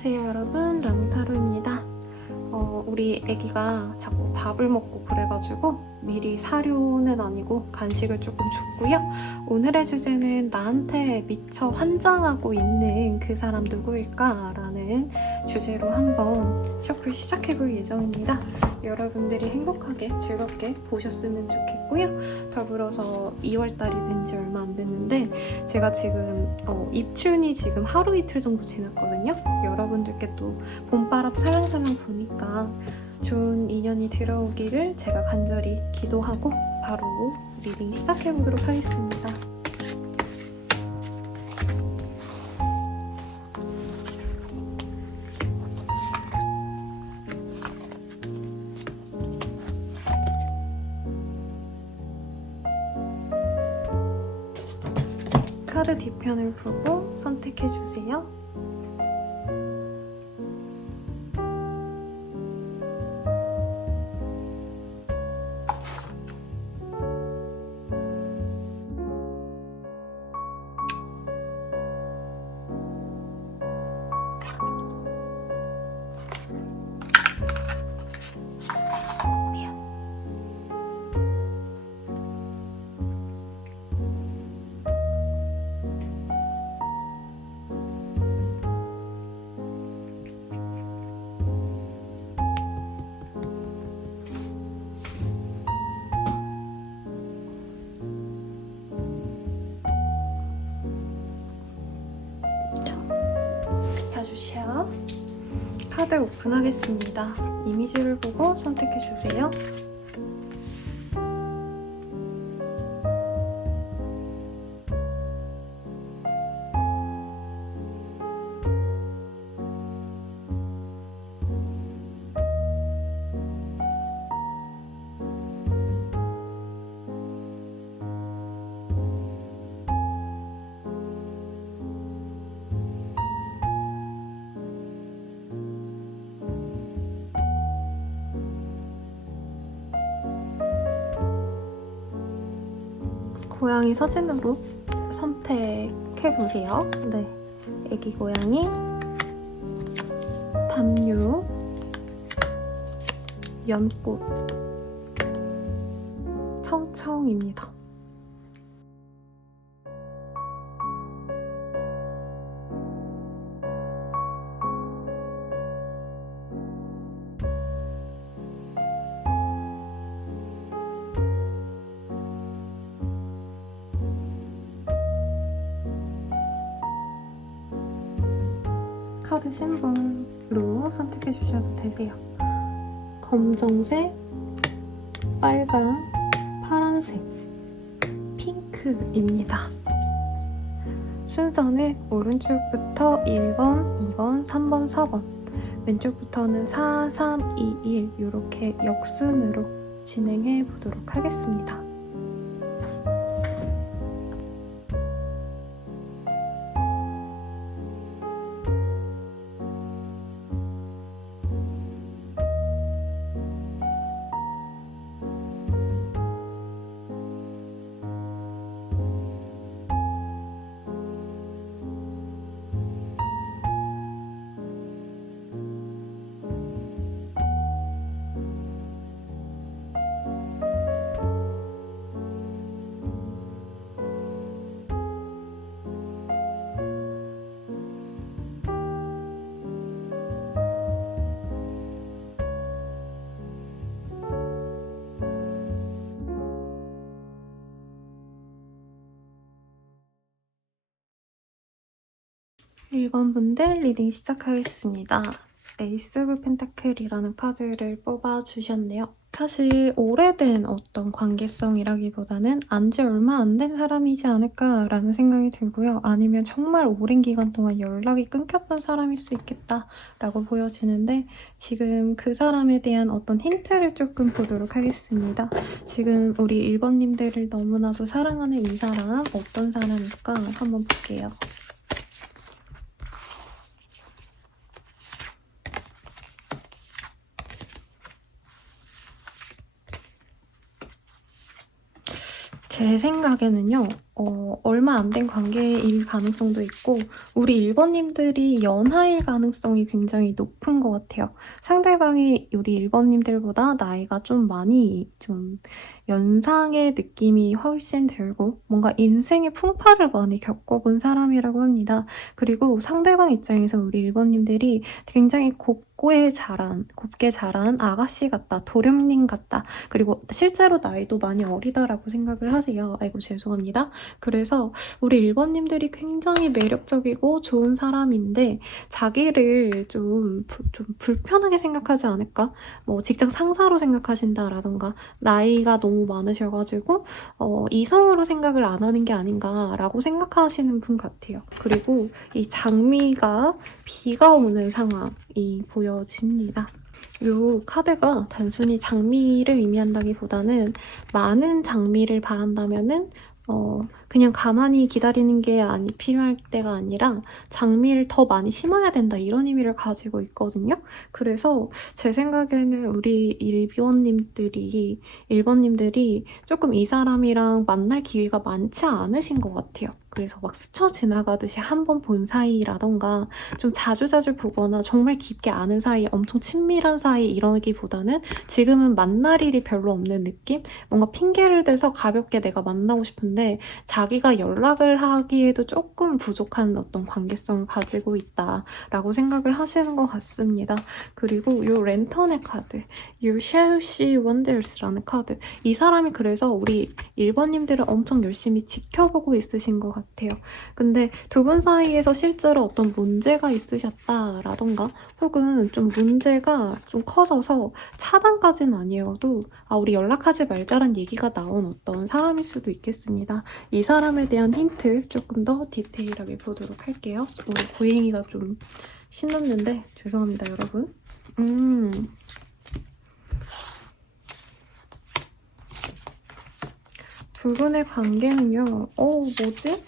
안녕하세요 여러분, 랑타로입니다. 우리 애기가 자꾸 밥을 먹고 그래가지고 미리 사료는 아니고 간식을 조금 줬고요. 오늘의 주제는 나한테 미쳐 환장하고 있는 그 사람 누구일까? 라는 주제로 한번 셔플 시작해볼 예정입니다. 여러분들이 행복하게 즐겁게 보셨으면 좋겠고요. 더불어서 2월달이 된 지 얼마 안 됐는데 제가 지금 입춘이 지금 하루 이틀 정도 지났거든요. 여러분들께 또 봄바람 살랑살랑 부니까 좋은 인연이 들어오기를 제가 간절히 기도하고 바로 리딩 시작해보도록 하겠습니다. 카드 뒤편을 보고 선택해주세요. 펴주세요. 카드 오픈하겠습니다. 이미지를 보고 선택해주세요. 고양이 사진으로 선택해보세요. 네, 애기 고양이, 담요, 연꽃, 청청입니다. 카드 심볼로 선택해 주셔도 되세요. 검정색, 빨강, 파란색, 핑크입니다. 순서는 오른쪽부터 1번, 2번, 3번, 4번, 왼쪽부터는 4, 3, 2, 1 이렇게 역순으로 진행해 보도록 하겠습니다. 일 번 분들 리딩 시작하겠습니다. 에이스 오브 펜타클이라는 카드를 뽑아주셨네요. 사실 오래된 어떤 관계성이라기보다는 안지 얼마 안 된 사람이지 않을까라는 생각이 들고요. 아니면 정말 오랜 기간 동안 연락이 끊겼던 사람일 수 있겠다라고 보여지는데 지금 그 사람에 대한 어떤 힌트를 조금 보도록 하겠습니다. 지금 우리 1번님들을 너무나도 사랑하는 이 사람 어떤 사람일까 한번 볼게요. 제 생각에는요, 얼마 안 된 관계일 가능성도 있고, 우리 1번님들이 연하일 가능성이 굉장히 높은 것 같아요. 상대방이 우리 1번님들보다 나이가 좀 많이 좀 연상의 느낌이 훨씬 들고, 뭔가 인생의 풍파를 많이 겪어본 사람이라고 합니다. 그리고 상대방 입장에서 우리 1번님들이 굉장히 곱게 자란 아가씨 같다, 도련님 같다, 그리고 실제로 나이도 많이 어리다라고 생각을 하세요. 아이고 죄송합니다. 그래서 우리 1번님들이 굉장히 매력적이고 좋은 사람인데 자기를 좀 불편하게 생각하지 않을까? 뭐 직장 상사로 생각하신다라던가 나이가 너무 많으셔가지고 이성으로 생각을 안 하는 게 아닌가라고 생각하시는 분 같아요. 그리고 이 장미가 비가 오는 상황이 보여집니다. 이 카드가 단순히 장미를 의미한다기보다는 많은 장미를 바란다면은 그냥 가만히 기다리는 게 필요할 때가 아니라 장미를 더 많이 심어야 된다 이런 의미를 가지고 있거든요. 그래서 제 생각에는 우리 1번님들이 조금 이 사람이랑 만날 기회가 많지 않으신 것 같아요. 그래서 막 스쳐 지나가듯이 한 번 본 사이라던가 좀 자주자주 보거나 정말 깊게 아는 사이, 엄청 친밀한 사이 이러기보다는 지금은 만날 일이 별로 없는 느낌? 뭔가 핑계를 대서 가볍게 내가 만나고 싶은데 자기가 연락을 하기에도 조금 부족한 어떤 관계성을 가지고 있다라고 생각을 하시는 것 같습니다. 그리고 이 랜턴의 카드, 이 Shall She Wonders라는 카드, 이 사람이 그래서 우리 1번님들을 엄청 열심히 지켜보고 있으신 것 같아요. 근데 두 분 사이에서 실제로 어떤 문제가 있으셨다라던가 혹은 좀 문제가 좀 커져서 차단까지는 아니어도 우리 연락하지 말자란 얘기가 나온 어떤 사람일 수도 있겠습니다. 이 사람에 대한 힌트 조금 더 디테일하게 보도록 할게요. 오늘 고양이가 좀 신났는데 죄송합니다, 여러분. 두 분의 관계는요, 뭐지?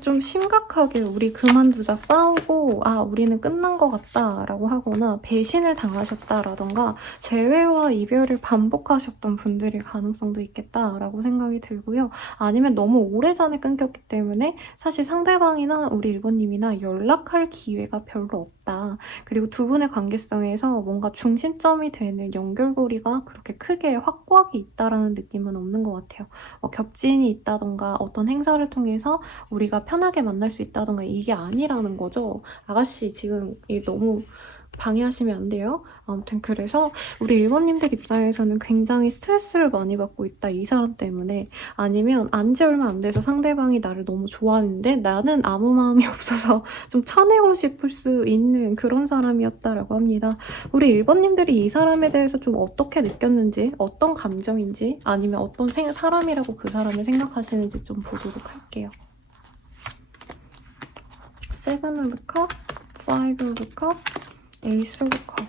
좀 심각하게 우리 그만두자 싸우고 우리는 끝난 것 같다 라고 하거나 배신을 당하셨다라던가 재회와 이별을 반복하셨던 분들일 가능성도 있겠다라고 생각이 들고요. 아니면 너무 오래전에 끊겼기 때문에 사실 상대방이나 우리 1번님이나 연락할 기회가 별로 없다. 그리고 두 분의 관계성에서 뭔가 중심점이 되는 연결고리가 그렇게 크게 확고하게 있다라는 느낌은 없는 것 같아요. 겹진이 있다던가 어떤 행사를 통해서 우리가 편하게 만날 수 있다던가 이게 아니라는 거죠. 아가씨 지금 이게 너무 방해하시면 안 돼요. 아무튼 그래서 우리 1번님들 입장에서는 굉장히 스트레스를 많이 받고 있다. 이 사람 때문에. 아니면 안지 얼마 안 돼서 상대방이 나를 너무 좋아하는데 나는 아무 마음이 없어서 좀 쳐내고 싶을 수 있는 그런 사람이었다라고 합니다. 우리 1번님들이 이 사람에 대해서 좀 어떻게 느꼈는지, 어떤 감정인지, 아니면 어떤 사람이라고 그 사람을 생각하시는지 좀 보도록 할게요. 세븐 오브 컵, 파이브 오브 컵, 에이스 오브 컵.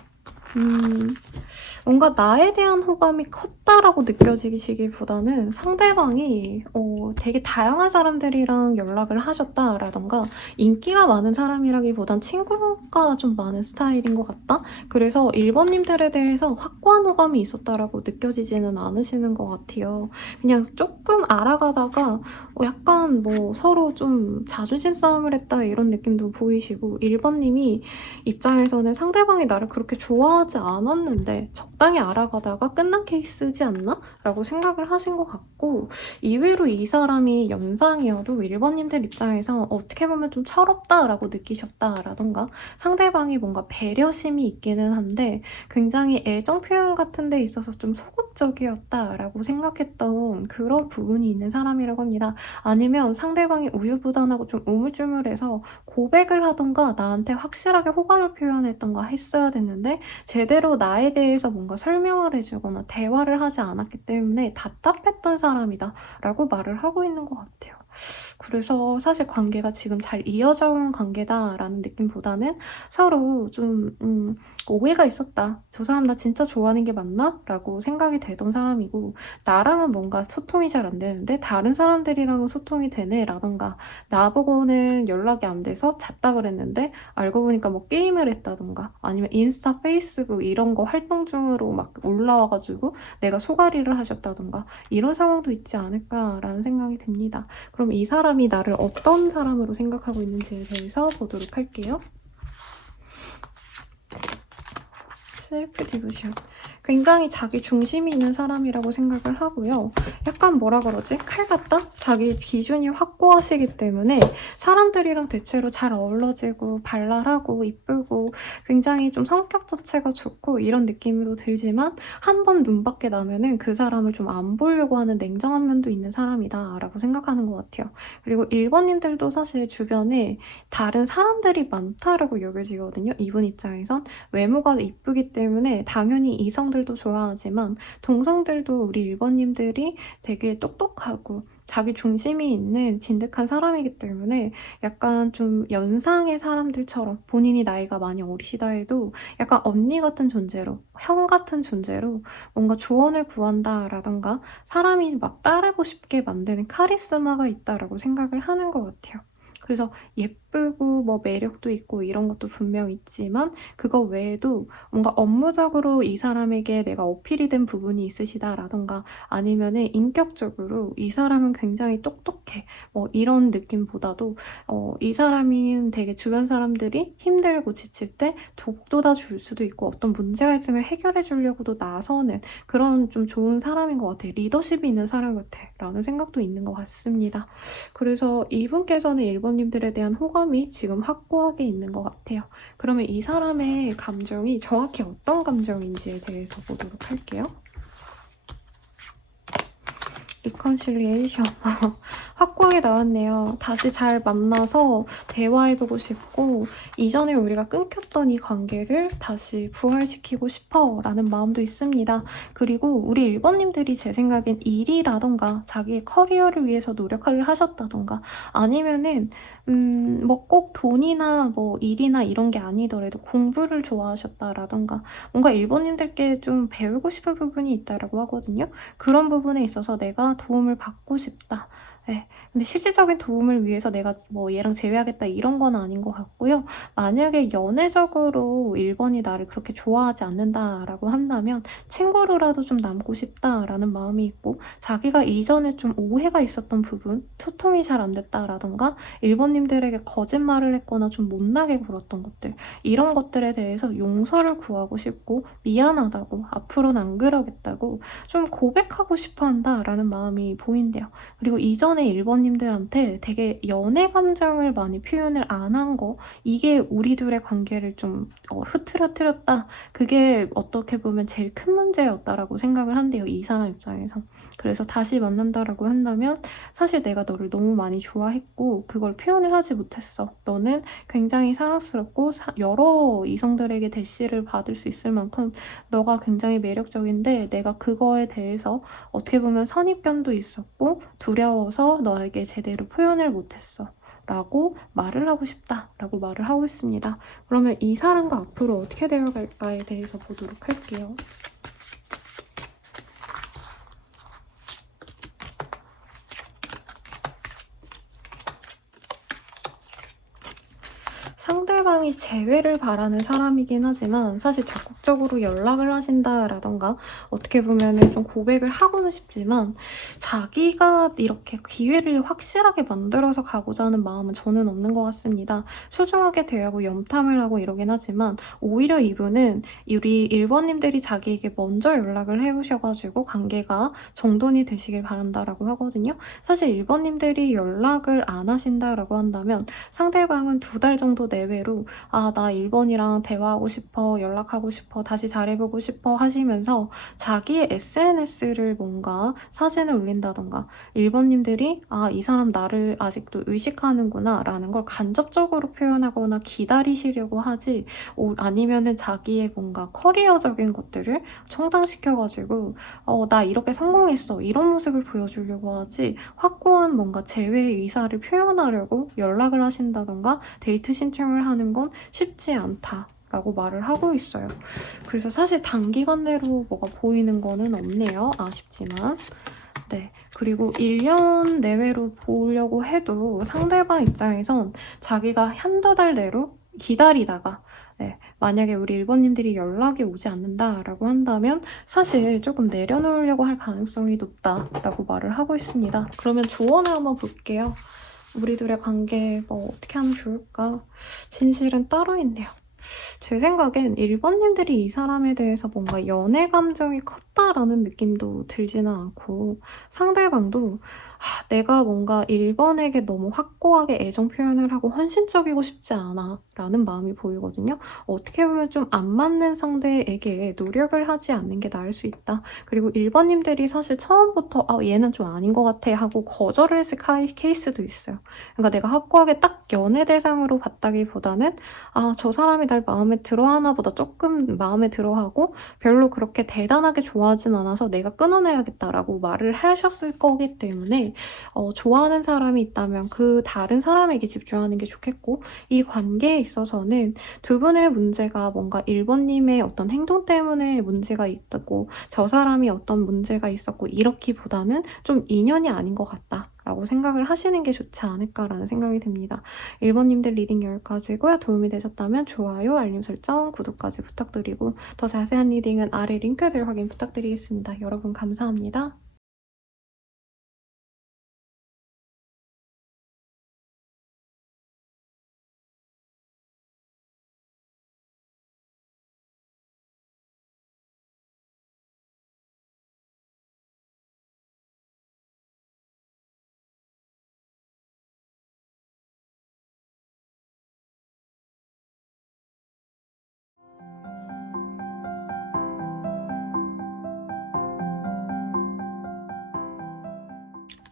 뭔가 나에 대한 호감이 컸다라고 느껴지시기보다는 상대방이 되게 다양한 사람들이랑 연락을 하셨다라던가 인기가 많은 사람이라기보단 친구가 좀 많은 스타일인 것 같다? 그래서 1번님들에 대해서 확고한 호감이 있었다라고 느껴지지는 않으시는 것 같아요. 그냥 조금 알아가다가 약간 뭐 서로 좀 자존심 싸움을 했다 이런 느낌도 보이시고 1번님이 입장에서는 상대방이 나를 그렇게 좋아하지 않았는데 적당히 알아가다가 끝난 케이스지 않나? 라고 생각을 하신 것 같고 이외로 이 사람이 연상이어도 1번님들 입장에서 어떻게 보면 좀 철없다라고 느끼셨다라던가 상대방이 뭔가 배려심이 있기는 한데 굉장히 애정 표현 같은 데 있어서 좀 소극적이었다라고 생각했던 그런 부분이 있는 사람이라고 합니다. 아니면 상대방이 우유부단하고 좀 우물쭈물해서 고백을 하던가 나한테 확실하게 호감을 표현했던가 했어야 됐는데 제대로 나에 대해서 뭔가 설명을 해주거나 대화를 하지 않았기 때문에 답답했던 사람이다 라고 말을 하고 있는 것 같아요. 그래서 사실 관계가 지금 잘 이어져 온 관계다라는 느낌보다는 서로 좀 오해가 있었다. 저 사람 나 진짜 좋아하는 게 맞나? 라고 생각이 되던 사람이고, 나랑은 뭔가 소통이 잘 안 되는데 다른 사람들이랑은 소통이 되네 라던가, 나보고는 연락이 안 돼서 잤다 그랬는데 알고 보니까 뭐 게임을 했다던가, 아니면 인스타, 페이스북 이런 거 활동 중으로 막 올라와가지고 내가 소가리를 하셨다던가, 이런 상황도 있지 않을까라는 생각이 듭니다. 그럼 이 사람이 나를 어떤 사람으로 생각하고 있는지에 대해서 보도록 할게요. 셀프 디보션. 굉장히 자기 중심이 있는 사람이라고 생각을 하고요. 약간 뭐라 그러지? 칼 같다? 자기 기준이 확고하시기 때문에 사람들이랑 대체로 잘 어우러지고 발랄하고 이쁘고 굉장히 좀 성격 자체가 좋고 이런 느낌도 들지만 한 번 눈 밖에 나면은 그 사람을 좀 안 보려고 하는 냉정한 면도 있는 사람이다 라고 생각하는 것 같아요. 그리고 1번님들도 사실 주변에 다른 사람들이 많다라고 여겨지거든요. 이분 입장에선 외모가 이쁘기 때문에 당연히 이성들도 좋아하지만 동성들도 우리 1번님들이 되게 똑똑하고 자기 중심이 있는 진득한 사람이기 때문에 약간 좀 연상의 사람들처럼, 본인이 나이가 많이 어리시다 해도 약간 언니 같은 존재로, 형 같은 존재로 뭔가 조언을 구한다라던가 사람이 막 따르고 싶게 만드는 카리스마가 있다라고 생각을 하는 것 같아요. 그래서 예쁘고 뭐 매력도 있고 이런 것도 분명 있지만 그거 외에도 뭔가 업무적으로 이 사람에게 내가 어필이 된 부분이 있으시다라던가, 아니면은 인격적으로 이 사람은 굉장히 똑똑해 뭐 이런 느낌보다도 이 사람이 되게 주변 사람들이 힘들고 지칠 때 독도다 줄 수도 있고, 어떤 문제가 있으면 해결해 주려고도 나서는 그런 좀 좋은 사람인 것 같아요. 리더십이 있는 사람 같아 라는 생각도 있는 것 같습니다. 그래서 이분께서는 1번님들에 대한 호감이 지금 확고하게 있는 것 같아요. 그러면 이 사람의 감정이 정확히 어떤 감정인지에 대해서 보도록 할게요. 리컨실리에이션. 확고하게 나왔네요. 다시 잘 만나서 대화해보고 싶고, 이전에 우리가 끊겼던 이 관계를 다시 부활시키고 싶어 라는 마음도 있습니다. 그리고 우리 1번님들이 제 생각엔 일이라던가 자기의 커리어를 위해서 노력을 하셨다던가, 아니면은 뭐 꼭 돈이나 뭐 일이나 이런 게 아니더라도 공부를 좋아하셨다라던가, 뭔가 1번님들께 좀 배우고 싶은 부분이 있다라고 하거든요. 그런 부분에 있어서 내가 도움을 받고 싶다. 네. 근데 실질적인 도움을 위해서 내가 뭐 얘랑 재회하겠다 이런 건 아닌 것 같고요. 만약에 연애적으로 1번이 나를 그렇게 좋아하지 않는다라고 한다면 친구로라도 좀 남고 싶다라는 마음이 있고, 자기가 이전에 좀 오해가 있었던 부분, 소통이 잘 안 됐다라던가 1번님들에게 거짓말을 했거나 좀 못나게 굴었던 것들, 이런 것들에 대해서 용서를 구하고 싶고 미안하다고, 앞으로는 안 그러겠다고 좀 고백하고 싶어 한다라는 마음이 보인대요. 그리고 이전에 1번님들한테 되게 연애 감정을 많이 표현을 안 한 거, 이게 우리 둘의 관계를 좀 흐트러뜨렸다. 그게 어떻게 보면 제일 큰 문제였다라고 생각을 한대요. 이 사람 입장에서. 그래서 다시 만난다라고 한다면 사실 내가 너를 너무 많이 좋아했고 그걸 표현을 하지 못했어. 너는 굉장히 사랑스럽고 여러 이성들에게 대시를 받을 수 있을 만큼 너가 굉장히 매력적인데 내가 그거에 대해서 어떻게 보면 선입견도 있었고 두려워서 너에게 제대로 표현을 못했어 라고 말을 하고 싶다 라고 말을 하고 있습니다. 그러면 이 사람과 앞으로 어떻게 되어갈까에 대해서 보도록 할게요. 상대방이 재회를 바라는 사람이긴 하지만 사실 적극적으로 연락을 하신다라던가 어떻게 보면은 좀 고백을 하고는 싶지만 자기가 이렇게 기회를 확실하게 만들어서 가고자 하는 마음은 저는 없는 것 같습니다. 소중하게 대하고 염탐을 하고 이러긴 하지만 오히려 이분은 우리 1번님들이 자기에게 먼저 연락을 해오셔가지고 관계가 정돈이 되시길 바란다라고 하거든요. 사실 1번님들이 연락을 안 하신다라고 한다면 상대방은 2달 정도 내외로 나 1번이랑 대화하고 싶어, 연락하고 싶어, 다시 잘해보고 싶어 하시면서 자기의 SNS를 뭔가 사진을 한다던가 1번님들이 아, 이 사람 나를 아직도 의식하는구나 라는 걸 간접적으로 표현하거나 기다리시려고 하지 아니면은 자기의 뭔가 커리어적인 것들을 청당시켜가지고 나 이렇게 성공했어 이런 모습을 보여주려고 하지 확고한 뭔가 재회 의사를 표현하려고 연락을 하신다던가 데이트 신청을 하는 건 쉽지 않다 라고 말을 하고 있어요. 그래서 사실 단기간 내로 뭐가 보이는 거는 없네요. 아쉽지만. 네. 그리고 1년 내외로 보려고 해도 상대방 입장에선 자기가 한두 달 내로 기다리다가 네, 만약에 우리 1번님들이 연락이 오지 않는다라고 한다면 사실 조금 내려놓으려고 할 가능성이 높다라고 말을 하고 있습니다. 그러면 조언을 한번 볼게요. 우리 둘의 관계 뭐 어떻게 하면 좋을까? 진실은 따로 있네요. 제 생각엔 1번님들이 이 사람에 대해서 뭔가 연애 감정이 컸다라는 느낌도 들지는 않고 상대방도 내가 뭔가 1번에게 너무 확고하게 애정 표현을 하고 헌신적이고 싶지 않아 라는 마음이 보이거든요. 어떻게 보면 좀 안 맞는 상대에게 노력을 하지 않는 게 나을 수 있다. 그리고 1번님들이 사실 처음부터 얘는 좀 아닌 것 같아 하고 거절을 했을 케이스도 있어요. 그러니까 내가 확고하게 딱 연애 대상으로 봤다기보다는 저 사람이 날 마음에 들어하나 보다 조금 마음에 들어하고 별로 그렇게 대단하게 좋아하진 않아서 내가 끊어내야겠다라고 말을 하셨을 거기 때문에 좋아하는 사람이 있다면 그 다른 사람에게 집중하는 게 좋겠고 이 관계에 있어서는 두 분의 문제가 뭔가 1번님의 어떤 행동 때문에 문제가 있고 저 사람이 어떤 문제가 있었고 이렇기보다는 좀 인연이 아닌 것 같다. 라고 생각을 하시는 게 좋지 않을까라는 생각이 듭니다. 1번님들 리딩 여기까지고요. 도움이 되셨다면 좋아요, 알림 설정, 구독까지 부탁드리고 더 자세한 리딩은 아래 링크들 확인 부탁드리겠습니다. 여러분 감사합니다.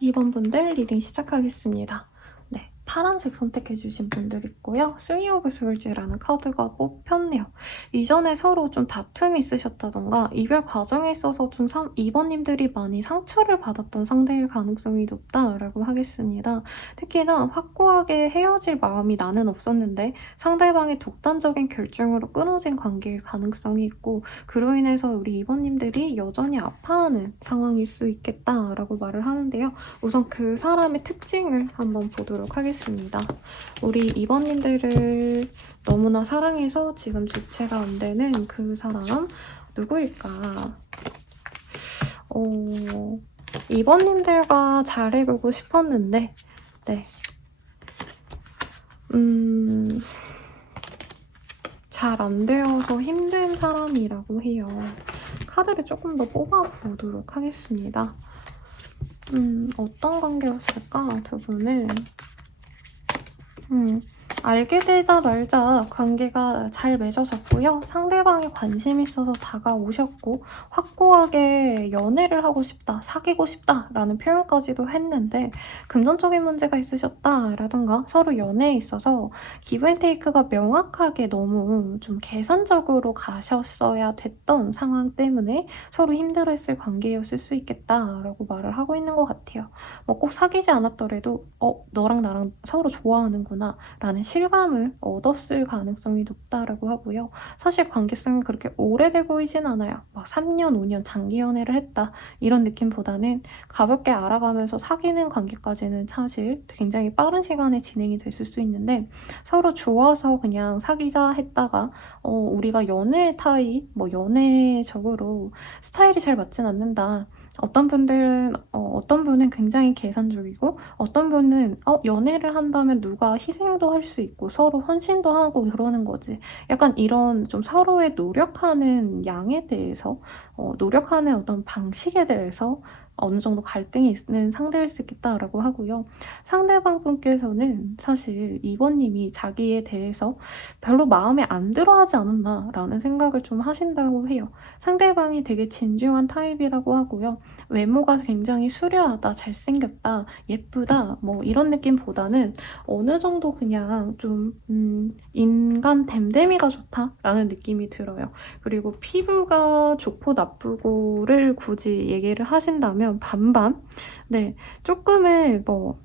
이번 분들 리딩 시작하겠습니다. 네, 파란색 선택해주신 분들 있고요. 3 오브 솔즈라는 카드가 뽑혔네요. 이전에 서로 좀 다툼이 있으셨다던가 이별 과정에 있어서 좀 2번님들이 많이 상처를 받았던 상대일 가능성이 높다라고 하겠습니다. 특히나 확고하게 헤어질 마음이 나는 없었는데 상대방의 독단적인 결정으로 끊어진 관계일 가능성이 있고 그로 인해서 우리 2번님들이 여전히 아파하는 상황일 수 있겠다라고 말을 하는데요. 우선 그 사람의 특징을 한번 보도록 하겠습니다. 우리 2번님들을 너무나 사랑해서 지금 주체가 안 되는 그 사람 누구일까? 2번님들과 잘해보고 싶었는데 네. 잘 안 되어서 힘든 사람이라고 해요. 카드를 조금 더 뽑아보도록 하겠습니다. 어떤 관계였을까? 두 분은 알게 되자마자 관계가 잘 맺어졌고요. 상대방에 관심이 있어서 다가오셨고 확고하게 연애를 하고 싶다, 사귀고 싶다라는 표현까지도 했는데 금전적인 문제가 있으셨다라던가 서로 연애에 있어서 기브앤테이크가 명확하게 너무 좀 계산적으로 가셨어야 됐던 상황 때문에 서로 힘들어했을 관계였을 수 있겠다라고 말을 하고 있는 것 같아요. 뭐 꼭 사귀지 않았더라도 너랑 나랑 서로 좋아하는구나 라는 실감을 얻었을 가능성이 높다라고 하고요. 사실 관계성이 그렇게 오래돼 보이진 않아요. 막 3년, 5년 장기 연애를 했다 이런 느낌보다는 가볍게 알아가면서 사귀는 관계까지는 사실 굉장히 빠른 시간에 진행이 됐을 수 있는데 서로 좋아서 그냥 사귀자 했다가 우리가 연애 타입, 뭐 연애적으로 스타일이 잘 맞진 않는다. 어떤 분은 굉장히 계산적이고 어떤 분은 연애를 한다면 누가 희생도 할 수 있고 서로 헌신도 하고 그러는 거지. 약간 이런 좀 서로의 노력하는 양에 대해서 노력하는 어떤 방식에 대해서 어느 정도 갈등이 있는 상대일 수 있겠다라고 하고요. 상대방 분께서는 사실 2번님이 자기에 대해서 별로 마음에 안 들어하지 않았나라는 생각을 좀 하신다고 해요. 상대방이 되게 진중한 타입이라고 하고요. 외모가 굉장히 수려하다, 잘생겼다, 예쁘다 뭐 이런 느낌보다는 어느 정도 그냥 좀 인간 됨됨이가 좋다라는 느낌이 들어요. 그리고 피부가 좋고 나쁘고를 굳이 얘기를 하신다면 반반? 네, 조금의 뭐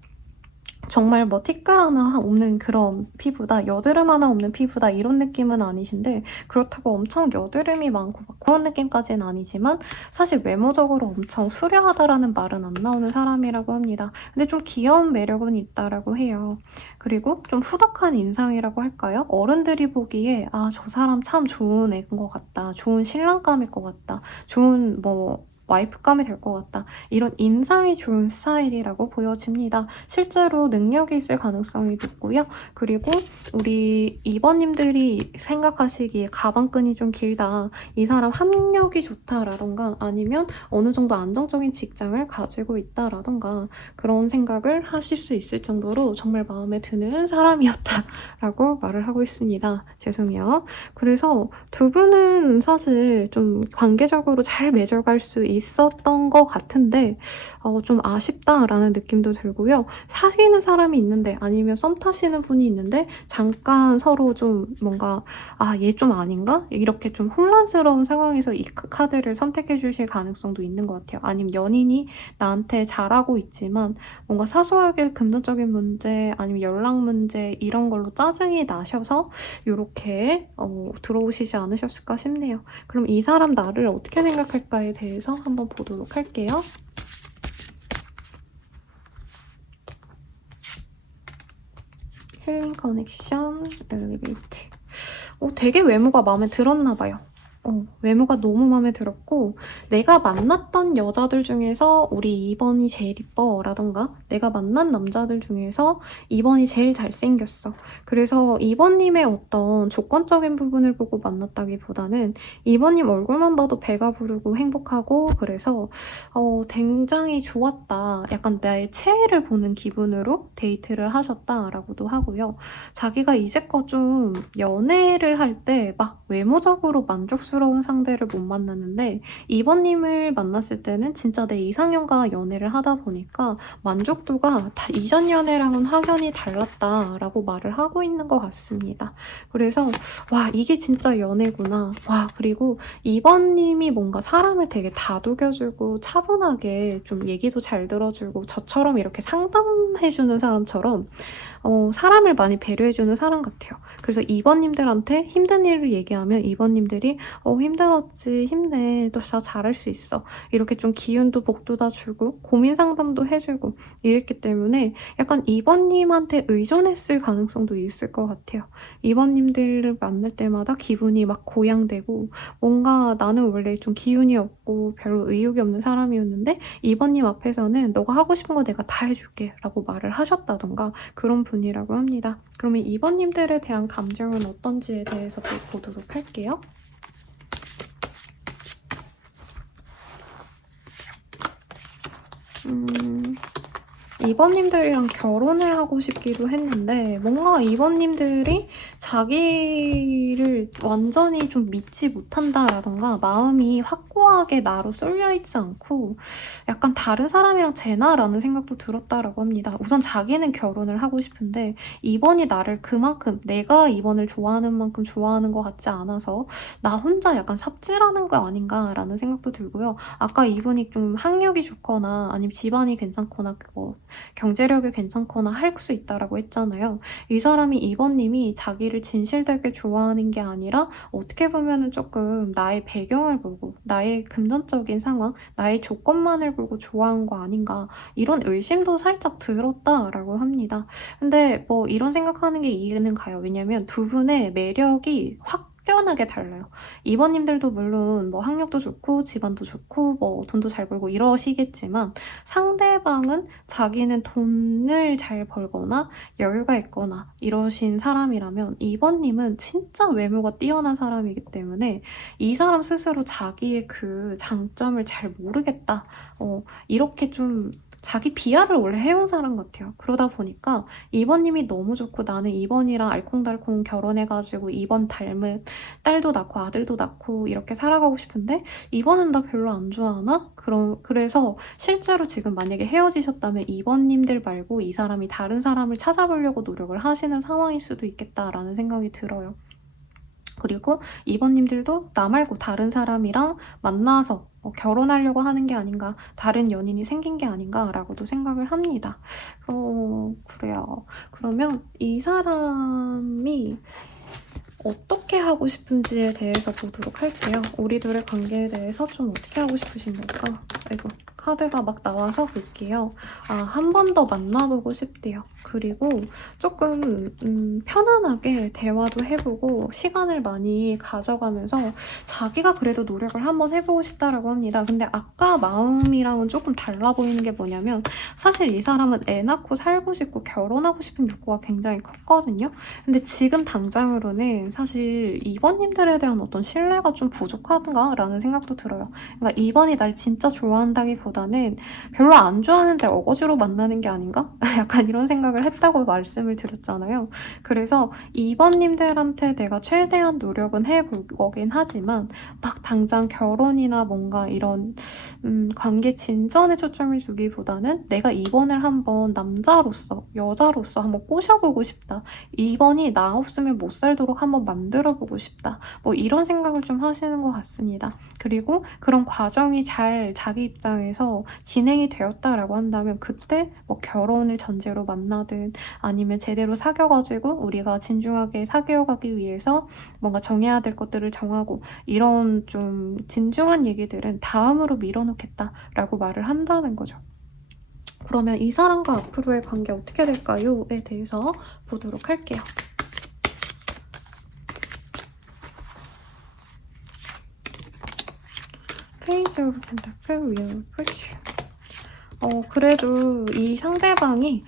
정말 뭐 티끌 하나 없는 그런 피부다, 여드름 하나 없는 피부다 이런 느낌은 아니신데 그렇다고 엄청 여드름이 많고 막 그런 느낌까지는 아니지만 사실 외모적으로 엄청 수려하다라는 말은 안 나오는 사람이라고 합니다. 근데 좀 귀여운 매력은 있다라고 해요. 그리고 좀 후덕한 인상이라고 할까요? 어른들이 보기에 아, 저 사람 참 좋은 애인 것 같다, 좋은 신랑감일 것 같다, 좋은 뭐 와이프감이 될 것 같다. 이런 인상이 좋은 스타일이라고 보여집니다. 실제로 능력이 있을 가능성이 높고요. 그리고 우리 2번님들이 생각하시기에 가방끈이 좀 길다, 이 사람 학력이 좋다라던가 아니면 어느 정도 안정적인 직장을 가지고 있다라던가 그런 생각을 하실 수 있을 정도로 정말 마음에 드는 사람이었다라고 말을 하고 있습니다. 죄송해요. 그래서 두 분은 사실 좀 관계적으로 잘 맺어갈 수 있었던 것 같은데 좀 아쉽다라는 느낌도 들고요. 사귀는 사람이 있는데 아니면 썸 타시는 분이 있는데 잠깐 서로 좀 뭔가 아, 얘 좀 아닌가? 이렇게 좀 혼란스러운 상황에서 이 카드를 선택해 주실 가능성도 있는 것 같아요. 아니면 연인이 나한테 잘하고 있지만 뭔가 사소하게 금전적인 문제 아니면 연락 문제 이런 걸로 짜증이 나셔서 이렇게 들어오시지 않으셨을까 싶네요. 그럼 이 사람 나를 어떻게 생각할까에 대해서 한번 보도록 할게요. 힐링 커넥션, 엘리베이트. 되게 외모가 마음에 들었나 봐요. 외모가 너무 마음에 들었고 내가 만났던 여자들 중에서 우리 2번이 제일 이뻐 라던가 내가 만난 남자들 중에서 2번이 제일 잘생겼어. 그래서 2번님의 어떤 조건적인 부분을 보고 만났다기보다는 2번님 얼굴만 봐도 배가 부르고 행복하고 그래서 굉장히 좋았다. 약간 나의 최애를 보는 기분으로 데이트를 하셨다라고도 하고요. 자기가 이제껏 좀 연애를 할 때 막 외모적으로 만족스러운 상대를 못 만났는데 2번님을 만났을 때는 진짜 내 이상형과 연애를 하다 보니까 만족도가 다 이전 연애랑은 확연히 달랐다라고 말을 하고 있는 것 같습니다. 그래서 와, 이게 진짜 연애구나. 와, 그리고 2번님이 뭔가 사람을 되게 다독여주고 차분하게 좀 얘기도 잘 들어주고 저처럼 이렇게 상담해주는 사람처럼 사람을 많이 배려해주는 사람 같아요. 그래서 2번님들한테 힘든 일을 얘기하면 2번님들이 힘들었지, 힘내, 너 진짜 잘할 수 있어, 이렇게 좀 기운도 복돋아 주고 고민 상담도 해주고 이랬기 때문에 약간 2번님한테 의존했을 가능성도 있을 것 같아요. 2번님들을 만날 때마다 기분이 막 고양되고 뭔가 나는 원래 좀 기운이 없고 별로 의욕이 없는 사람이었는데 2번님 앞에서는 너가 하고 싶은 거 내가 다 해줄게 라고 말을 하셨다던가 그런 분이라고 합니다. 그러면 2번님들에 대한 감정은 어떤지에 대해서 또 보도록 할게요. 2번님들이랑 결혼을 하고 싶기도 했는데 뭔가 2번님들이 자기를 완전히 좀 믿지 못한다라던가 마음이 확고하게 나로 쏠려있지 않고 약간 다른 사람이랑 재나라는 생각도 들었다라고 합니다. 우선 자기는 결혼을 하고 싶은데 2번이 나를 그만큼 내가 2번을 좋아하는 만큼 좋아하는 것 같지 않아서 나 혼자 약간 삽질하는 거 아닌가라는 생각도 들고요. 아까 2번이 좀 학력이 좋거나 아니면 집안이 괜찮거나 뭐 경제력이 괜찮거나 할 수 있다라고 했잖아요. 이 사람이 2번님이 자기를 진실되게 좋아하는 게 아니라 어떻게 보면은 조금 나의 배경을 보고 나의 금전적인 상황, 나의 조건만을 보고 좋아한 거 아닌가 이런 의심도 살짝 들었다라고 합니다. 근데 뭐 이런 생각하는 게 이해는 가요. 왜냐면 두 분의 매력이 확 확연하게 달라요. 2번님들도 물론 뭐 학력도 좋고 집안도 좋고 뭐 돈도 잘 벌고 이러시겠지만 상대방은 자기는 돈을 잘 벌거나 여유가 있거나 이러신 사람이라면 2번님은 진짜 외모가 뛰어난 사람이기 때문에 이 사람 스스로 자기의 그 장점을 잘 모르겠다. 이렇게 좀 자기 비하를 원래 해온 사람 같아요. 그러다 보니까 2번님이 너무 좋고 나는 2번이랑 알콩달콩 결혼해가지고 2번 닮은 딸도 낳고 아들도 낳고 이렇게 살아가고 싶은데 2번은 나 별로 안 좋아하나? 그래서 실제로 지금 만약에 헤어지셨다면 2번님들 말고 이 사람이 다른 사람을 찾아보려고 노력을 하시는 상황일 수도 있겠다라는 생각이 들어요. 그리고 2번님들도 나 말고 다른 사람이랑 만나서 결혼하려고 하는 게 아닌가, 다른 연인이 생긴 게 아닌가라고도 생각을 합니다. 그래요. 그러면 이 사람이 어떻게 하고 싶은지에 대해서 보도록 할게요. 우리 둘의 관계에 대해서 좀 어떻게 하고 싶으신 걸까? 아이고, 카드가 막 나와서 볼게요. 한 번 더 만나보고 싶대요. 그리고 조금 편안하게 대화도 해보고 시간을 많이 가져가면서 자기가 그래도 노력을 한번 해보고 싶다라고 합니다. 근데 아까 마음이랑은 조금 달라 보이는 게 뭐냐면 사실 이 사람은 애 낳고 살고 싶고 결혼하고 싶은 욕구가 굉장히 컸거든요. 근데 지금 당장으로는 사실 2번님들에 대한 어떤 신뢰가 좀 부족한가라는 생각도 들어요. 그러니까 2번이 날 진짜 좋아한다기보다는 별로 안 좋아하는데 어거지로 만나는 게 아닌가? 약간 이런 생각을 했다고 말씀을 드렸잖아요. 그래서 2번님들한테 내가 최대한 노력은 해볼 거긴 하지만 막 당장 결혼이나 뭔가 이런 관계 진전에 초점을 두기보다는 내가 2번을 한번 남자로서 여자로서 한번 꼬셔보고 싶다. 2번이 나 없으면 못 살도록 한번 만들어보고 싶다. 뭐 이런 생각을 좀 하시는 것 같습니다. 그리고 그런 과정이 잘 자기 입장에서 진행이 되었다라고 한다면 그때 뭐 결혼을 전제로 만나든 아니면 제대로 사귀어가지고 우리가 진중하게 사귀어가기 위해서 뭔가 정해야 될 것들을 정하고 이런 좀 진중한 얘기들은 다음으로 밀어놓겠다라고 말을 한다는 거죠. 그러면 이 사람과 앞으로의 관계 어떻게 될까요?에 대해서 보도록 할게요. 페이지 오브 펜타클, 위얼 폴츄. 그래도 이 상대방이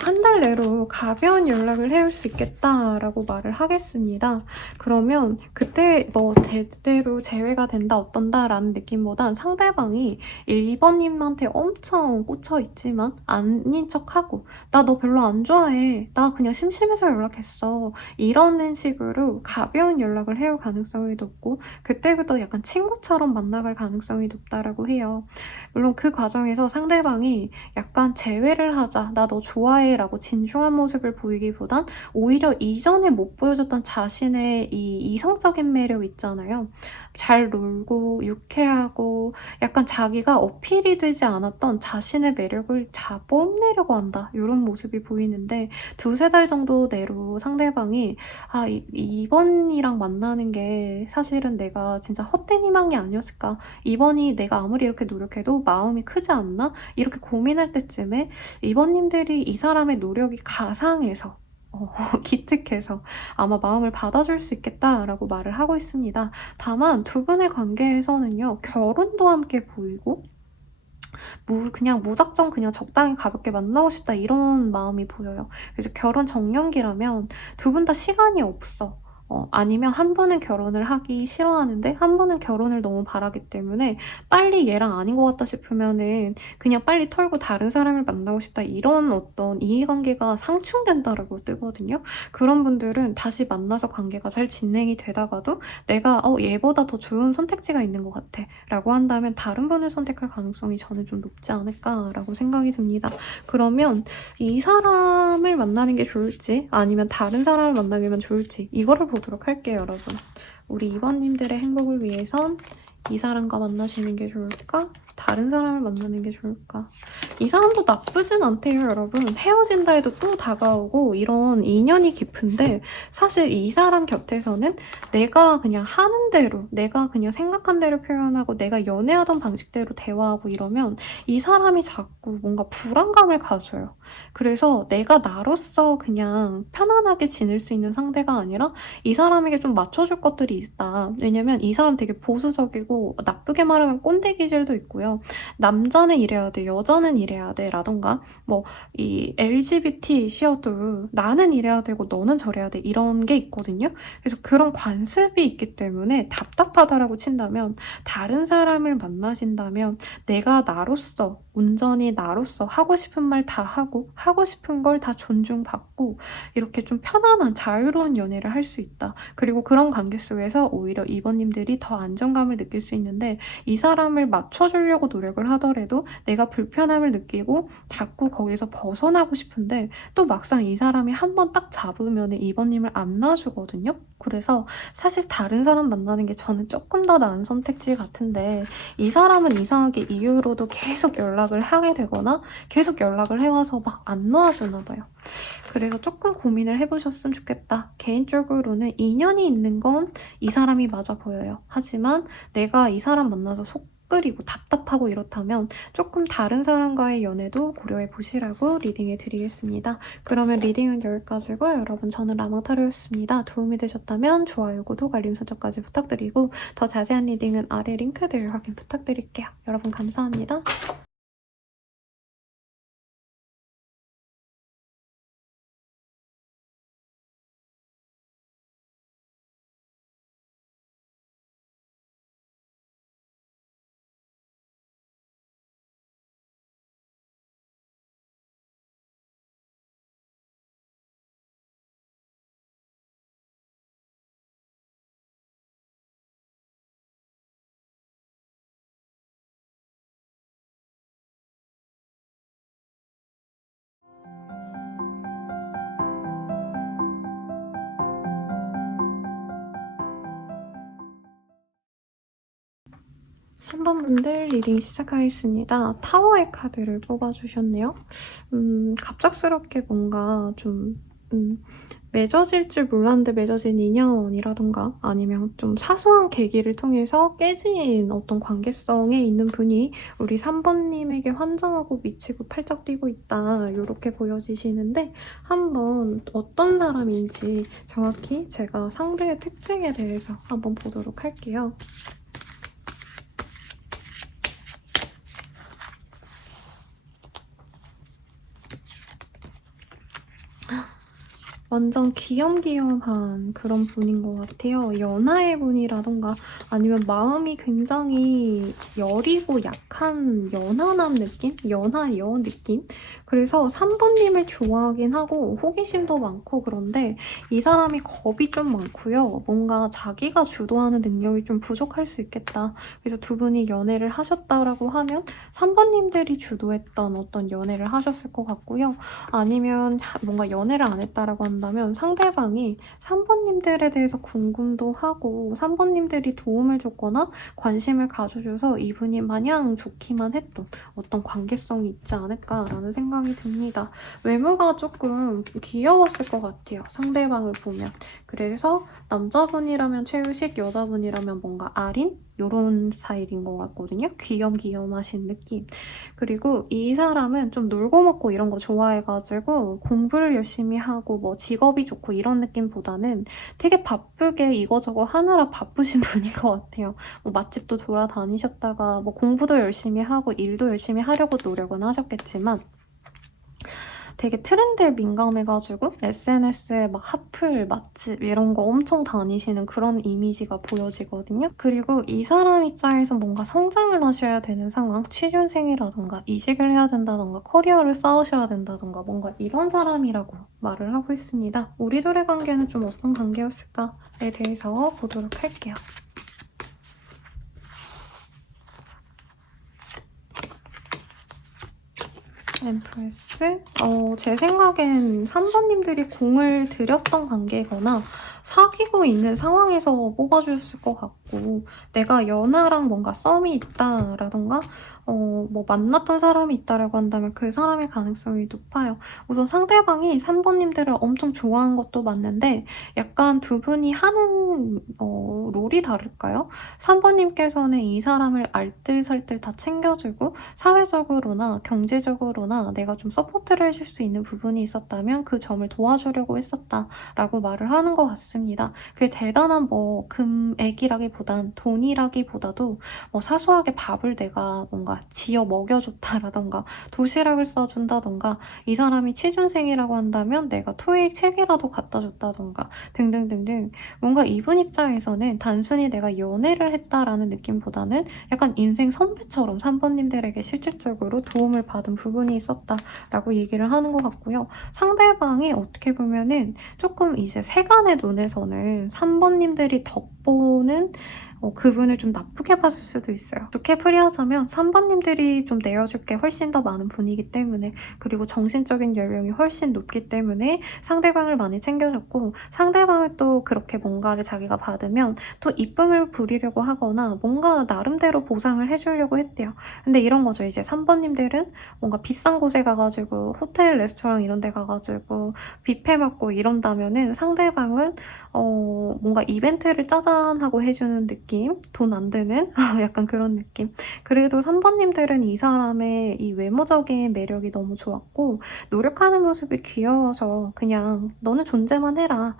한 달 내로 가벼운 연락을 해올 수 있겠다라고 말을 하겠습니다. 그러면 그때 뭐 대대로 재회가 된다 어떤다라는 느낌보단 상대방이 1번님한테 엄청 꽂혀 있지만 아닌 척하고 나 너 별로 안 좋아해. 나 그냥 심심해서 연락했어. 이러는 식으로 가벼운 연락을 해올 가능성이 높고 그때부터 약간 친구처럼 만나갈 가능성이 높다라고 해요. 물론 그 과정에서 상대방이 약간 재회를 하자, 나 너 좋아해 라고 진중한 모습을 보이기보단 오히려 이전에 못 보여줬던 자신의 이 이성적인 매력 있잖아요. 잘 놀고 유쾌하고 약간 자기가 어필이 되지 않았던 자신의 매력을 다 뽐내려고 한다. 이런 모습이 보이는데 2-3달 정도 내로 상대방이 2번이랑 만나는 게 사실은 내가 진짜 헛된 희망이 아니었을까. 2번이 내가 아무리 이렇게 노력해도 마음이 크지 않나? 이렇게 고민할 때쯤에 2번님들이 이 사람의 노력이 가상해서 기특해서 아마 마음을 받아줄 수 있겠다라고 말을 하고 있습니다. 다만 두 분의 관계에서는요. 결혼도 함께 보이고 그냥 무작정 그냥 적당히 가볍게 만나고 싶다 이런 마음이 보여요. 그래서 결혼 정년기라면 두 분 다 시간이 없어. 아니면 한 분은 결혼을 하기 싫어하는데 한 분은 결혼을 너무 바라기 때문에 빨리 얘랑 아닌 것 같다 싶으면은 그냥 빨리 털고 다른 사람을 만나고 싶다 이런 어떤 이해관계가 상충된다라고 뜨거든요. 그런 분들은 다시 만나서 관계가 잘 진행이 되다가도 내가 얘보다 더 좋은 선택지가 있는 것 같아 라고 한다면 다른 분을 선택할 가능성이 저는 좀 높지 않을까라고 생각이 듭니다. 그러면 이 사람을 만나는 게 좋을지 아니면 다른 사람을 만나기만 좋을지 이거를 보도록 할게요, 여러분. 우리 2번님들의 행복을 위해선 이 사람과 만나시는 게 좋을까? 다른 사람을 만나는 게 좋을까? 이 사람도 나쁘진 않대요, 여러분. 헤어진다 해도 또 다가오고 이런 인연이 깊은데 사실 이 사람 곁에서는 내가 그냥 하는 대로, 내가 그냥 생각한 대로 표현하고 내가 연애하던 방식대로 대화하고 이러면 이 사람이 자꾸 뭔가 불안감을 가져요. 그래서 내가 나로서 그냥 편안하게 지낼 수 있는 상대가 아니라 이 사람에게 좀 맞춰줄 것들이 있다. 왜냐면 이 사람 되게 보수적이고 나쁘게 말하면 꼰대 기질도 있고요. 남자는 이래야 돼, 여자는 이래야 돼 라던가 뭐 이 LGBT시어도 나는 이래야 되고 너는 저래야 돼 이런 게 있거든요. 그래서 그런 관습이 있기 때문에 답답하다라고 친다면 다른 사람을 만나신다면 내가 나로서 온전히 나로서 하고 싶은 말 다 하고 하고 싶은 걸 다 존중받고 이렇게 좀 편안한 자유로운 연애를 할 수 있다. 그리고 그런 관계 속에서 오히려 이번님들이 더 안정감을 느낄 수 있는데 이 사람을 맞춰주려고 노력을 하더라도 내가 불편함을 느끼고 자꾸 거기서 벗어나고 싶은데 또 막상 이 사람이 한번 딱 잡으면 이번님을 안 놔주거든요. 그래서 사실 다른 사람 만나는 게 저는 조금 더 나은 선택지 같은데 이 사람은 이상하게 이후로도 계속 연락을 하게 되거나 계속 연락을 해와서 막 안 놓아주나 봐요. 그래서 조금 고민을 해보셨으면 좋겠다. 개인적으로는 인연이 있는 건 이 사람이 맞아 보여요. 하지만 내가 이 사람 만나서 속 끓이고 답답하고 이렇다면 조금 다른 사람과의 연애도 고려해 보시라고 리딩해 드리겠습니다. 그러면 리딩은 여기까지고 여러분 저는 라망타로였습니다. 도움이 되셨다면 좋아요, 구독, 알림 설정까지 부탁드리고 더 자세한 리딩은 아래 링크들 확인 부탁드릴게요. 여러분 감사합니다. 3번 분들 리딩 시작하겠습니다. 타워의 카드를 뽑아주셨네요. 갑작스럽게 뭔가 좀 맺어질 줄 몰랐는데 맺어진 인연이라던가 아니면 좀 사소한 계기를 통해서 깨진 어떤 관계성에 있는 분이 우리 3번님에게 환장하고 미치고 팔짝 뛰고 있다 이렇게 보여지시는데 한번 어떤 사람인지 정확히 제가 상대의 특징에 대해서 한번 보도록 할게요. 완전 귀염귀염한 그런 분인 것 같아요. 연하의 분이라던가 아니면 마음이 굉장히 여리고 약한 연하남 느낌? 연하여 느낌? 그래서 3번님을 좋아하긴 하고 호기심도 많고 그런데 이 사람이 겁이 좀 많고요. 뭔가 자기가 주도하는 능력이 좀 부족할 수 있겠다. 그래서 두 분이 연애를 하셨다라고 하면 3번님들이 주도했던 어떤 연애를 하셨을 것 같고요. 아니면 뭔가 연애를 안 했다라고 한다면 상대방이 3번님들에 대해서 궁금도 하고 3번님들이 도움을 줬거나 관심을 가져줘서 이분이 마냥 좋기만 했던 어떤 관계성이 있지 않을까라는 생각이 듭니다. 외모가 조금 귀여웠을 것 같아요. 상대방을 보면. 그래서 남자분이라면 최우식, 여자분이라면 뭔가 아린? 이런 스타일인 것 같거든요. 귀염귀염하신 느낌. 그리고 이 사람은 좀 놀고 먹고 이런 거 좋아해가지고 공부를 열심히 하고 뭐 직업이 좋고 이런 느낌보다는 되게 바쁘게 이거저거 하느라 바쁘신 분인 것 같아요. 뭐 맛집도 돌아다니셨다가 뭐 공부도 열심히 하고 일도 열심히 하려고 노력은 하셨겠지만 되게 트렌드에 민감해가지고 SNS에 막 핫플, 맛집 이런 거 엄청 다니시는 그런 이미지가 보여지거든요. 그리고 이 사람 입장에서 뭔가 성장을 하셔야 되는 상황, 취준생이라던가 이직을 해야 된다던가 커리어를 쌓으셔야 된다던가 뭔가 이런 사람이라고 말을 하고 있습니다. 우리들의 관계는 좀 어떤 관계였을까에 대해서 보도록 할게요. 엠프레스. 제 생각엔 3번님들이 공을 들였던 관계거나 사귀고 있는 상황에서 뽑아주셨을 것 같고, 내가 연하랑 뭔가 썸이 있다라던가 뭐 만났던 사람이 있다라고 한다면 그 사람의 가능성이 높아요. 우선 상대방이 3번님들을 엄청 좋아한 것도 맞는데 약간 두 분이 하는 롤이 다를까요? 3번님께서는 이 사람을 알뜰살뜰 다 챙겨주고 사회적으로나 경제적으로나 내가 좀 서포트를 해줄 수 있는 부분이 있었다면 그 점을 도와주려고 했었다라고 말을 하는 것 같습니다. 그게 대단한 뭐 금액이라기보단 돈이라기보다도 뭐 사소하게 밥을 내가 뭔가 지어 먹여줬다라던가 도시락을 싸준다던가 이 사람이 취준생이라고 한다면 내가 토익 책이라도 갖다 줬다던가 등등등등 뭔가 이분 입장에서는 단순히 내가 연애를 했다라는 느낌보다는 약간 인생 선배처럼 3번님들에게 실질적으로 도움을 받은 부분이 있었다라고 얘기를 하는 것 같고요. 상대방이 어떻게 보면은 조금 이제 세간의 눈에서는 3번님들이 덕보는 그분을 좀 나쁘게 봤을 수도 있어요. 좋게 풀이하자면 3번님들이 좀 내어줄 게 훨씬 더 많은 분이기 때문에, 그리고 정신적인 연령이 훨씬 높기 때문에 상대방을 많이 챙겨줬고, 상대방을 또 그렇게 뭔가를 자기가 받으면 또 이쁨을 부리려고 하거나 뭔가 나름대로 보상을 해주려고 했대요. 근데 이런 거죠. 이제 3번님들은 뭔가 비싼 곳에 가가지고 호텔, 레스토랑 이런 데 가가지고 뷔페 먹고 이런다면은 상대방은 뭔가 이벤트를 짜잔하고 해주는 느낌? 돈 안 드는? 약간 그런 느낌. 그래도 3번님들은 이 사람의 이 외모적인 매력이 너무 좋았고, 노력하는 모습이 귀여워서 그냥 너는 존재만 해라.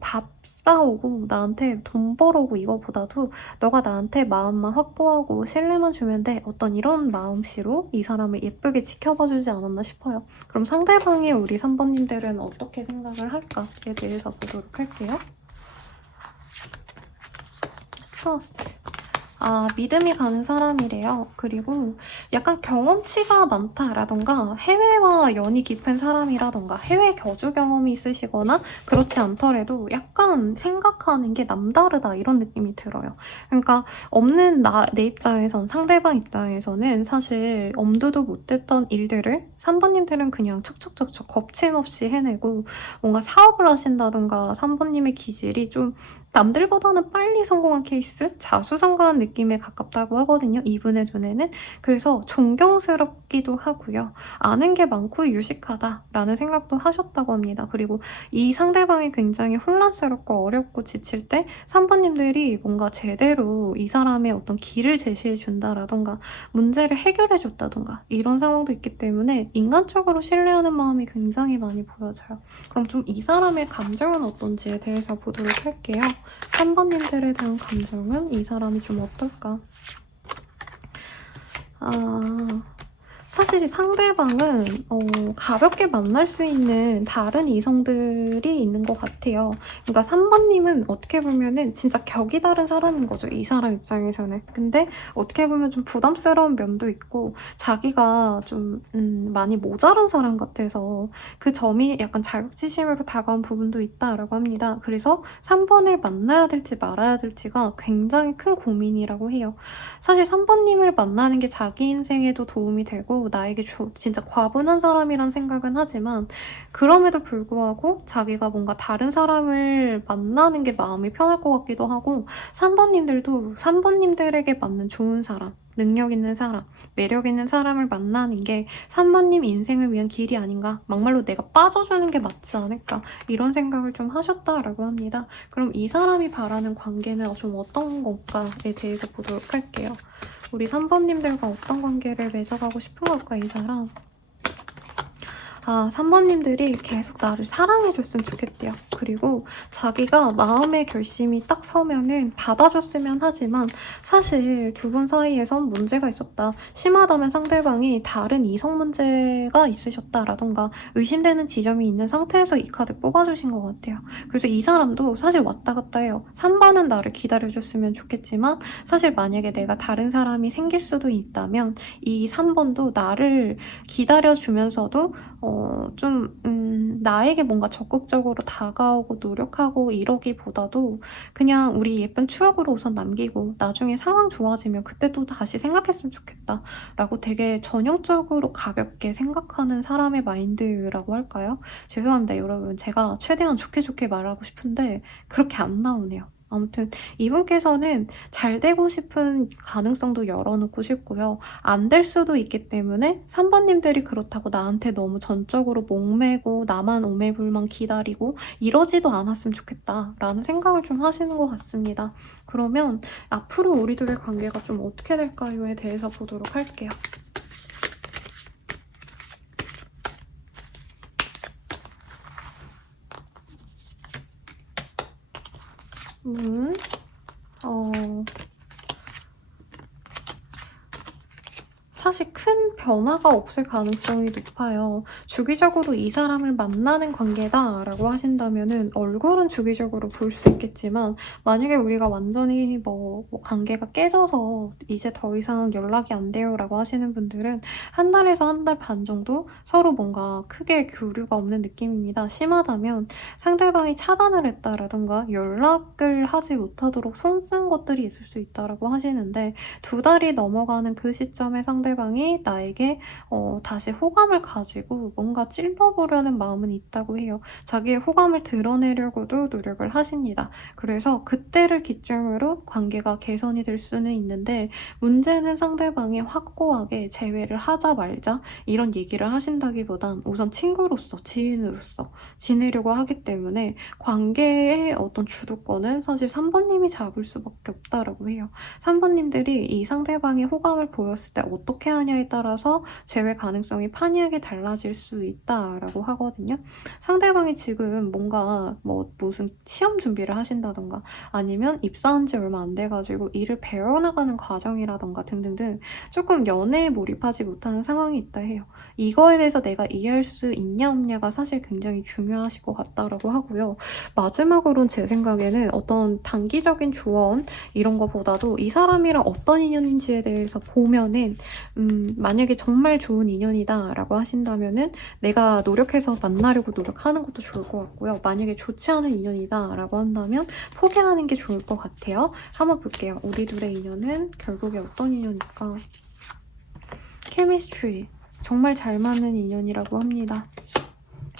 밥 싸오고 나한테 돈 벌어오고 이거보다도 너가 나한테 마음만 확보하고 신뢰만 주면 돼. 어떤 이런 마음씨로 이 사람을 예쁘게 지켜봐주지 않았나 싶어요. 그럼 상대방이 우리 3번님들은 어떻게 생각을 할까에 대해서 보도록 할게요. 트러스트. 믿음이 가는 사람이래요. 그리고 약간 경험치가 많다라던가 해외와 연이 깊은 사람이라던가 해외 거주 경험이 있으시거나 그렇지 않더라도 약간 생각하는 게 남다르다 이런 느낌이 들어요. 그러니까 없는 내 입장에선, 상대방 입장에서는 사실 엄두도 못 댔던 일들을 3번님들은 그냥 척척척척 겁침없이 해내고, 뭔가 사업을 하신다던가 3번님의 기질이 좀 남들보다는 빨리 성공한 케이스? 자수성가한 느낌에 가깝다고 하거든요. 이분의 눈에는. 그래서 존경스럽기도 하고요. 아는 게 많고 유식하다라는 생각도 하셨다고 합니다. 그리고 이 상대방이 굉장히 혼란스럽고 어렵고 지칠 때 3번님들이 뭔가 제대로 이 사람의 어떤 길을 제시해 준다라던가 문제를 해결해 줬다던가 이런 상황도 있기 때문에 인간적으로 신뢰하는 마음이 굉장히 많이 보여져요. 그럼 좀 이 사람의 감정은 어떤지에 대해서 보도록 할게요. 3번님들에 대한 감정은 이 사람이 좀 어떨까? 사실 상대방은 가볍게 만날 수 있는 다른 이성들이 있는 것 같아요. 그러니까 3번님은 어떻게 보면은 진짜 격이 다른 사람인 거죠. 이 사람 입장에서는. 근데 어떻게 보면 좀 부담스러운 면도 있고 자기가 좀 많이 모자란 사람 같아서 그 점이 약간 자격지심으로 다가온 부분도 있다라고 합니다. 그래서 3번을 만나야 될지 말아야 될지가 굉장히 큰 고민이라고 해요. 사실 3번님을 만나는 게 자기 인생에도 도움이 되고 나에게 진짜 과분한 사람이란 생각은 하지만, 그럼에도 불구하고 자기가 뭔가 다른 사람을 만나는 게 마음이 편할 것 같기도 하고, 3번님들도 3번님들에게 맞는 좋은 사람, 능력 있는 사람, 매력 있는 사람을 만나는 게 3번님 인생을 위한 길이 아닌가, 막말로 내가 빠져주는 게 맞지 않을까 이런 생각을 좀 하셨다라고 합니다. 그럼 이 사람이 바라는 관계는 좀 어떤 건가에 대해서 보도록 할게요. 우리 3번님들과 어떤 관계를 맺어가고 싶은 걸까, 이 사람? 3번님들이 계속 나를 사랑해줬으면 좋겠대요. 그리고 자기가 마음의 결심이 딱 서면은 받아줬으면 하지만 사실 두 분 사이에선 문제가 있었다. 심하다면 상대방이 다른 이성 문제가 있으셨다라던가 의심되는 지점이 있는 상태에서 이 카드 뽑아주신 것 같아요. 그래서 이 사람도 사실 왔다 갔다 해요. 3번은 나를 기다려줬으면 좋겠지만 사실 만약에 내가 다른 사람이 생길 수도 있다면 이 3번도 나를 기다려주면서도 나에게 뭔가 적극적으로 다가오고 노력하고 이러기보다도 그냥 우리 예쁜 추억으로 우선 남기고 나중에 상황 좋아지면 그때 또 다시 생각했으면 좋겠다라고 되게 전형적으로 가볍게 생각하는 사람의 마인드라고 할까요? 죄송합니다, 여러분. 제가 최대한 좋게 좋게 말하고 싶은데 그렇게 안 나오네요. 아무튼 이분께서는 잘 되고 싶은 가능성도 열어놓고 싶고요. 안 될 수도 있기 때문에 3번님들이 그렇다고 나한테 너무 전적으로 목매고 나만 오매불만 기다리고 이러지도 않았으면 좋겠다라는 생각을 좀 하시는 것 같습니다. 그러면 앞으로 우리 둘의 관계가 좀 어떻게 될까요에 대해서 보도록 할게요. 문, 어, 사실 큰 변화가 없을 가능성이 높아요. 주기적으로 이 사람을 만나는 관계다라고 하신다면은 얼굴은 주기적으로 볼 수 있겠지만 만약에 우리가 완전히 뭐 관계가 깨져서 이제 더 이상 연락이 안 돼요라고 하시는 분들은 한 달에서 한 달 반 정도 서로 뭔가 크게 교류가 없는 느낌입니다. 심하다면 상대방이 차단을 했다라든가 연락을 하지 못하도록 손 쓴 것들이 있을 수 있다라고 하시는데 2달이 넘어가는 그 시점에 상대방이 나에게 다시 호감을 가지고 뭔가 찔러보려는 마음은 있다고 해요. 자기의 호감을 드러내려고도 노력을 하십니다. 그래서 그때를 기점으로 관계가 개선이 될 수는 있는데 문제는 상대방이 확고하게 재회를 하자 말자 이런 얘기를 하신다기보단 우선 친구로서 지인으로서 지내려고 하기 때문에 관계의 어떤 주도권은 사실 3번님이 잡을 수밖에 없다라고 해요. 3번님들이 이 상대방이 호감을 보였을 때 어떻게 하냐에 따라서 재회 가능성이 판이하게 달라질 수 있다라고 하거든요. 상대방이 지금 뭔가 무슨 시험 준비를 하신다던가 아니면 입사한 지 얼마 안 돼가지고 일을 배워나가는 과정이라던가 등등등 조금 연애에 몰입하지 못하는 상황이 있다 해요. 이거에 대해서 내가 이해할 수 있냐 없냐가 사실 굉장히 중요하실 것 같다라고 하고요. 마지막으로는 제 생각에는 어떤 단기적인 조언 이런 거보다도 이 사람이랑 어떤 인연인지에 대해서 보면은 만약에 정말 좋은 인연이다라고 하신다면은 내가 노력해서 만나려고 노력하는 것도 좋을 것 같고요. 만약에 좋지 않은 인연이다라고 한다면 포기하는 게 좋을 것 같아요. 한번 볼게요. 우리 둘의 인연은 결국에 어떤 인연일까? 케미스트리. 정말 잘 맞는 인연이라고 합니다.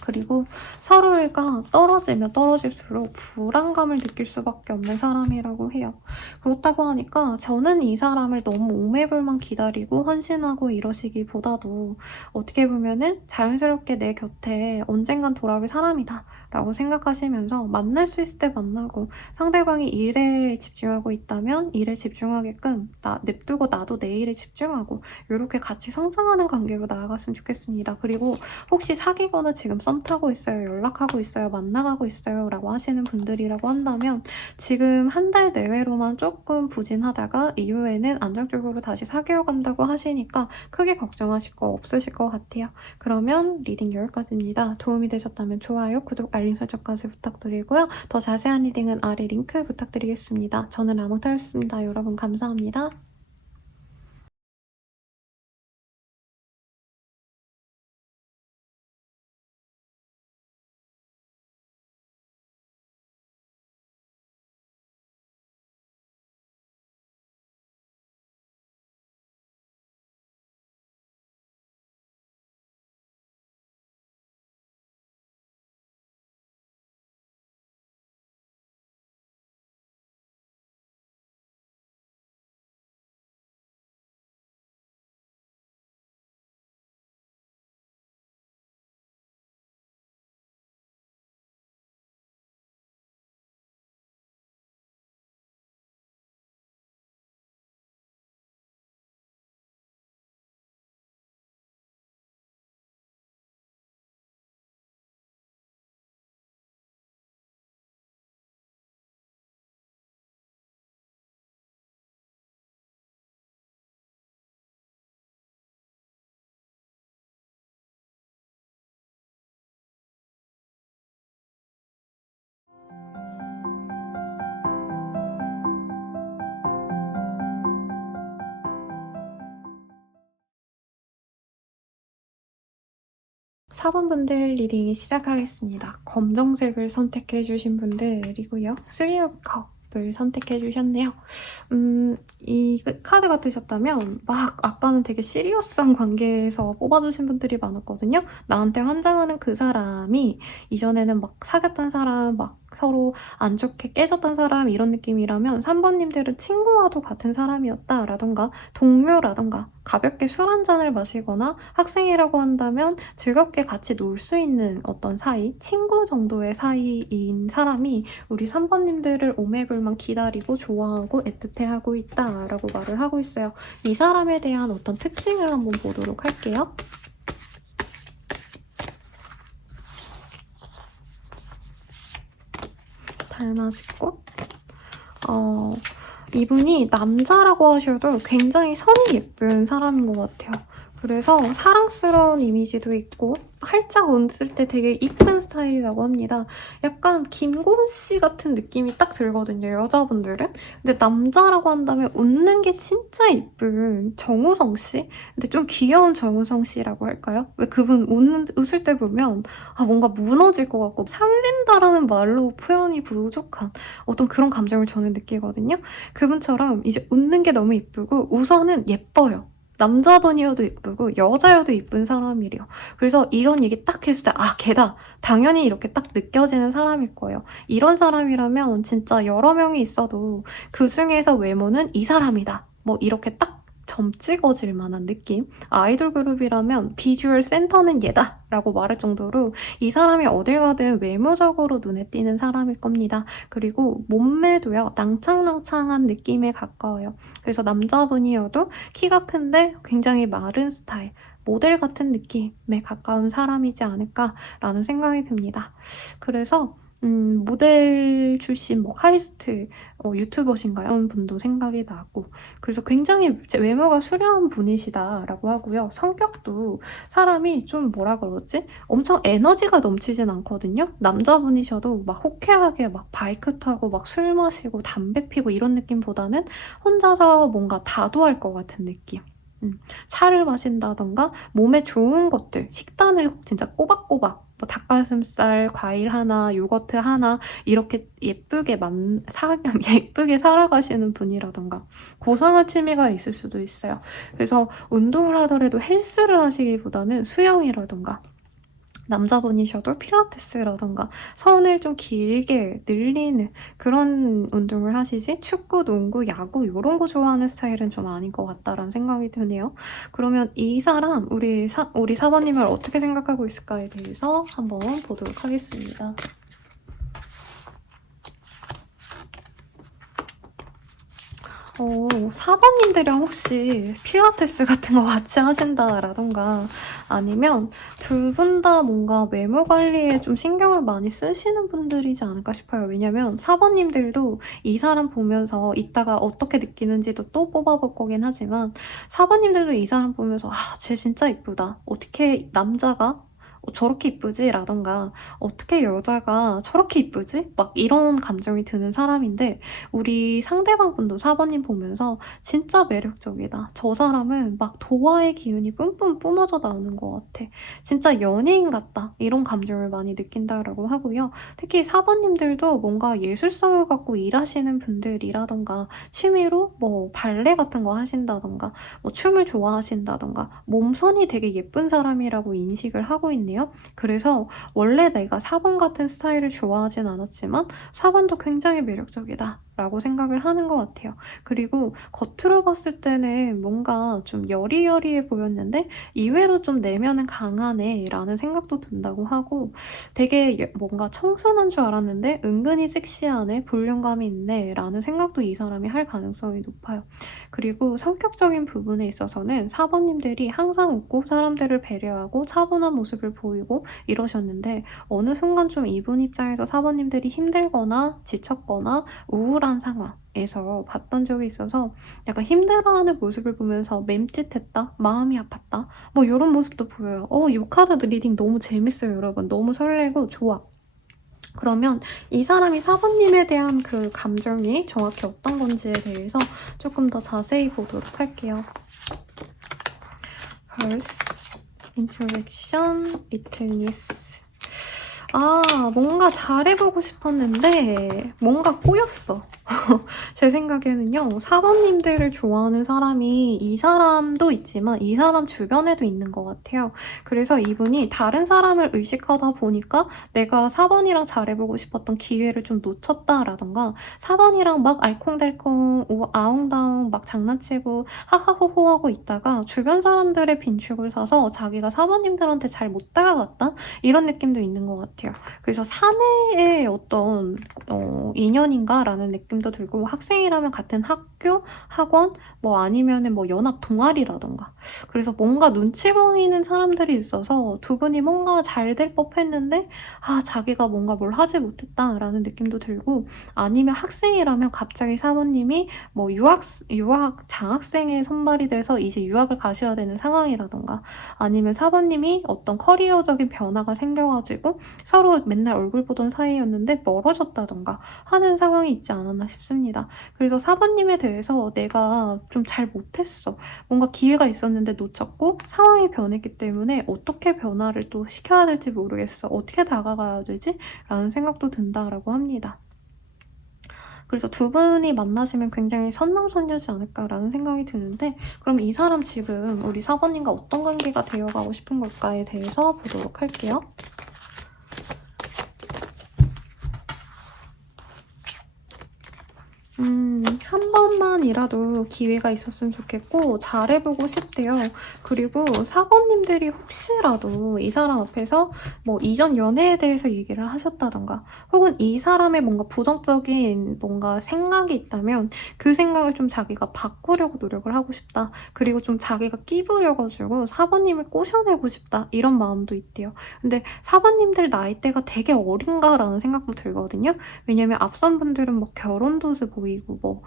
그리고 서로가 떨어지면 떨어질수록 불안감을 느낄 수밖에 없는 사람이라고 해요. 그렇다고 하니까 저는 이 사람을 너무 오매불만 기다리고 헌신하고 이러시기보다도 어떻게 보면은 자연스럽게 내 곁에 언젠간 돌아올 사람이다 라고 생각하시면서 만날 수 있을 때 만나고 상대방이 일에 집중하고 있다면 일에 집중하게끔 냅두고 나도 내 일에 집중하고 이렇게 같이 성장하는 관계로 나아갔으면 좋겠습니다. 그리고 혹시 사귀거나 지금 썸 타고 있어요, 연락하고 있어요, 만나가고 있어요 라고 하시는 분들이라고 한다면 지금 한 달 내외로만 조금 부진하다가 이후에는 안정적으로 다시 사귀어 간다고 하시니까 크게 걱정하실 거 없으실 것 같아요. 그러면 리딩 여기까지입니다. 도움이 되셨다면 좋아요, 구독, 알림 설정까지 부탁드리고요. 더 자세한 리딩은 아래 링크 부탁드리겠습니다. 저는 라몽타였습니다. 여러분 감사합니다. 4번분들 리딩 시작하겠습니다. 검정색을 선택해주신 분들이고요. 3 of Cup을 선택해주셨네요. 이 카드 같으셨다면 막 아까는 되게 시리어스한 관계에서 뽑아주신 분들이 많았거든요. 나한테 환장하는 그 사람이 이전에는 막 사귀었던 사람, 막 서로 안 좋게 깨졌던 사람 이런 느낌이라면 3번님들은 친구와도 같은 사람이었다라던가 동료라던가 가볍게 술 한잔을 마시거나 학생이라고 한다면 즐겁게 같이 놀 수 있는 어떤 사이, 친구 정도의 사이인 사람이 우리 3번님들을 오매불만 기다리고 좋아하고 애틋해하고 있다라고 말을 하고 있어요. 이 사람에 대한 어떤 특징을 한번 보도록 할게요. 달맞이꽃. 이분이 남자라고 하셔도 굉장히 선이 예쁜 사람인 것 같아요. 그래서 사랑스러운 이미지도 있고 활짝 웃을 때 되게 이쁜 스타일이라고 합니다. 약간 김고은 씨 같은 느낌이 딱 들거든요, 여자분들은. 근데 남자라고 한다면 웃는 게 진짜 이쁜 정우성 씨? 근데 좀 귀여운 정우성 씨라고 할까요? 왜 그분 웃을 때 보면 뭔가 무너질 것 같고 살린다라는 말로 표현이 부족한 어떤 그런 감정을 저는 느끼거든요. 그분처럼 이제 웃는 게 너무 이쁘고 우선은 예뻐요. 남자분이어도 이쁘고 여자여도 이쁜 사람이래요. 그래서 이런 얘기 딱 했을 때 걔다. 당연히 이렇게 딱 느껴지는 사람일 거예요. 이런 사람이라면 진짜 여러 명이 있어도 그 중에서 외모는 이 사람이다. 뭐 이렇게 딱 점 찍어질 만한 느낌? 아이돌 그룹이라면 비주얼 센터는 얘다! 라고 말할 정도로 이 사람이 어딜 가든 외모적으로 눈에 띄는 사람일 겁니다. 그리고 몸매도요, 낭창낭창한 느낌에 가까워요. 그래서 남자분이어도 키가 큰데 굉장히 마른 스타일, 모델 같은 느낌에 가까운 사람이지 않을까라는 생각이 듭니다. 그래서 모델 출신 카이스트 유튜버신가요? 그런 분도 생각이 나고 그래서 굉장히 외모가 수려한 분이시다라고 하고요. 성격도 사람이 좀 뭐라 그러지? 엄청 에너지가 넘치진 않거든요. 남자분이셔도 막 호쾌하게 막 바이크 타고 막 술 마시고 담배 피고 이런 느낌보다는 혼자서 뭔가 다도할 것 같은 느낌. 차를 마신다던가 몸에 좋은 것들, 식단을 진짜 꼬박꼬박 닭가슴살, 과일 하나, 요거트 하나 이렇게 예쁘게 예쁘게 살아가시는 분이라던가 고상한 취미가 있을 수도 있어요. 그래서 운동을 하더라도 헬스를 하시기보다는 수영이라던가 남자분이셔도 필라테스라던가 선을 좀 길게 늘리는 그런 운동을 하시지 축구, 농구, 야구 이런 거 좋아하는 스타일은 좀 아닌 것 같다라는 생각이 드네요. 그러면 이 사람 우리 사모님을 어떻게 생각하고 있을까에 대해서 한번 보도록 하겠습니다. 4번님들이랑 혹시 필라테스 같은 거 같이 하신다라던가 아니면 둘 분 다 뭔가 외모 관리에 좀 신경을 많이 쓰시는 분들이지 않을까 싶어요. 왜냐면 4번님들도 이 사람 보면서 이따가 어떻게 느끼는지도 또 뽑아볼 거긴 하지만 4번님들도 이 사람 보면서 쟤 진짜 이쁘다. 어떻게 남자가 저렇게 이쁘지? 라던가 어떻게 여자가 저렇게 이쁘지? 막 이런 감정이 드는 사람인데 우리 상대방분도 4번님 보면서 진짜 매력적이다. 저 사람은 막 도화의 기운이 뿜뿜 뿜어져 나오는 것 같아. 진짜 연예인 같다. 이런 감정을 많이 느낀다라고 하고요. 특히 4번님들도 뭔가 예술성을 갖고 일하시는 분들이라던가 취미로 발레 같은 거 하신다던가 춤을 좋아하신다던가 몸선이 되게 예쁜 사람이라고 인식을 하고 있네요. 그래서 원래 내가 4번 같은 스타일을 좋아하진 않았지만 4번도 굉장히 매력적이다 라고 생각을 하는 것 같아요. 그리고 겉으로 봤을 때는 뭔가 좀 여리여리해 보였는데 의외로 좀 내면은 강하네 라는 생각도 든다고 하고 되게 뭔가 청순한 줄 알았는데 은근히 섹시하네, 볼륨감이 있네 라는 생각도 이 사람이 할 가능성이 높아요. 그리고 성격적인 부분에 있어서는 4번님들이 항상 웃고 사람들을 배려하고 차분한 모습을 보이고 이러셨는데 어느 순간 좀 이분 입장에서 4번님들이 힘들거나 지쳤거나 우울한 상황에서 봤던 적이 있어서 약간 힘들어하는 모습을 보면서 맴짓했다, 마음이 아팠다 이런 모습도 보여요. 이 카드 리딩 너무 재밌어요, 여러분. 너무 설레고 좋아. 그러면 이 사람이 4번님에 대한 그 감정이 정확히 어떤 건지에 대해서 조금 더 자세히 보도록 할게요. Pulse, 인트로덕션, 리틀니스. 아, 뭔가 잘해보고 싶었는데 뭔가 꼬였어. 제 생각에는요. 4번님들을 좋아하는 사람이 이 사람도 있지만 이 사람 주변에도 있는 것 같아요. 그래서 이분이 다른 사람을 의식하다 보니까 내가 4번이랑 잘해보고 싶었던 기회를 좀 놓쳤다라던가 4번이랑 막 알콩달콩 아웅다웅 막 장난치고 하하호호 하고 있다가 주변 사람들의 빈축을 사서 자기가 4번님들한테 잘 못 다가갔다? 이런 느낌도 있는 것 같아요. 그래서 사내의 어떤 인연인가라는 느낌도 들고 학생이라면 같은 학교, 학원, 뭐 아니면은 뭐 연합 동아리라던가 그래서 뭔가 눈치 보이는 사람들이 있어서 두 분이 뭔가 잘 될 법했는데 자기가 뭔가 뭘 하지 못했다라는 느낌도 들고 아니면 학생이라면 갑자기 사모님이 뭐 유학 장학생에 선발이 돼서 이제 유학을 가셔야 되는 상황이라던가 아니면 사모님이 어떤 커리어적인 변화가 생겨가지고 서로 맨날 얼굴 보던 사이였는데 멀어졌다던가 하는 상황이 있지 않았나 싶습니다. 그래서 4번님에 대해서 내가 좀 잘 못했어. 뭔가 기회가 있었는데 놓쳤고 상황이 변했기 때문에 어떻게 변화를 또 시켜야 될지 모르겠어. 어떻게 다가가야 되지? 라는 생각도 든다라고 합니다. 그래서 두 분이 만나시면 굉장히 선남선녀지 않을까라는 생각이 드는데 그럼 이 사람 지금 우리 4번님과 어떤 관계가 되어가고 싶은 걸까에 대해서 보도록 할게요. 한 번만이라도 기회가 있었으면 좋겠고 잘해보고 싶대요. 그리고 4번님들이 혹시라도 이 사람 앞에서 뭐 이전 연애에 대해서 얘기를 하셨다던가 혹은 이 사람의 뭔가 부정적인 뭔가 생각이 있다면 그 생각을 좀 자기가 바꾸려고 노력을 하고 싶다. 그리고 좀 자기가 끼부려가지고 4번님을 꼬셔내고 싶다. 이런 마음도 있대요. 근데 4번님들 나이대가 되게 어린가라는 생각도 들거든요. 왜냐면 앞선 분들은 뭐 결혼도스 보이고 뭐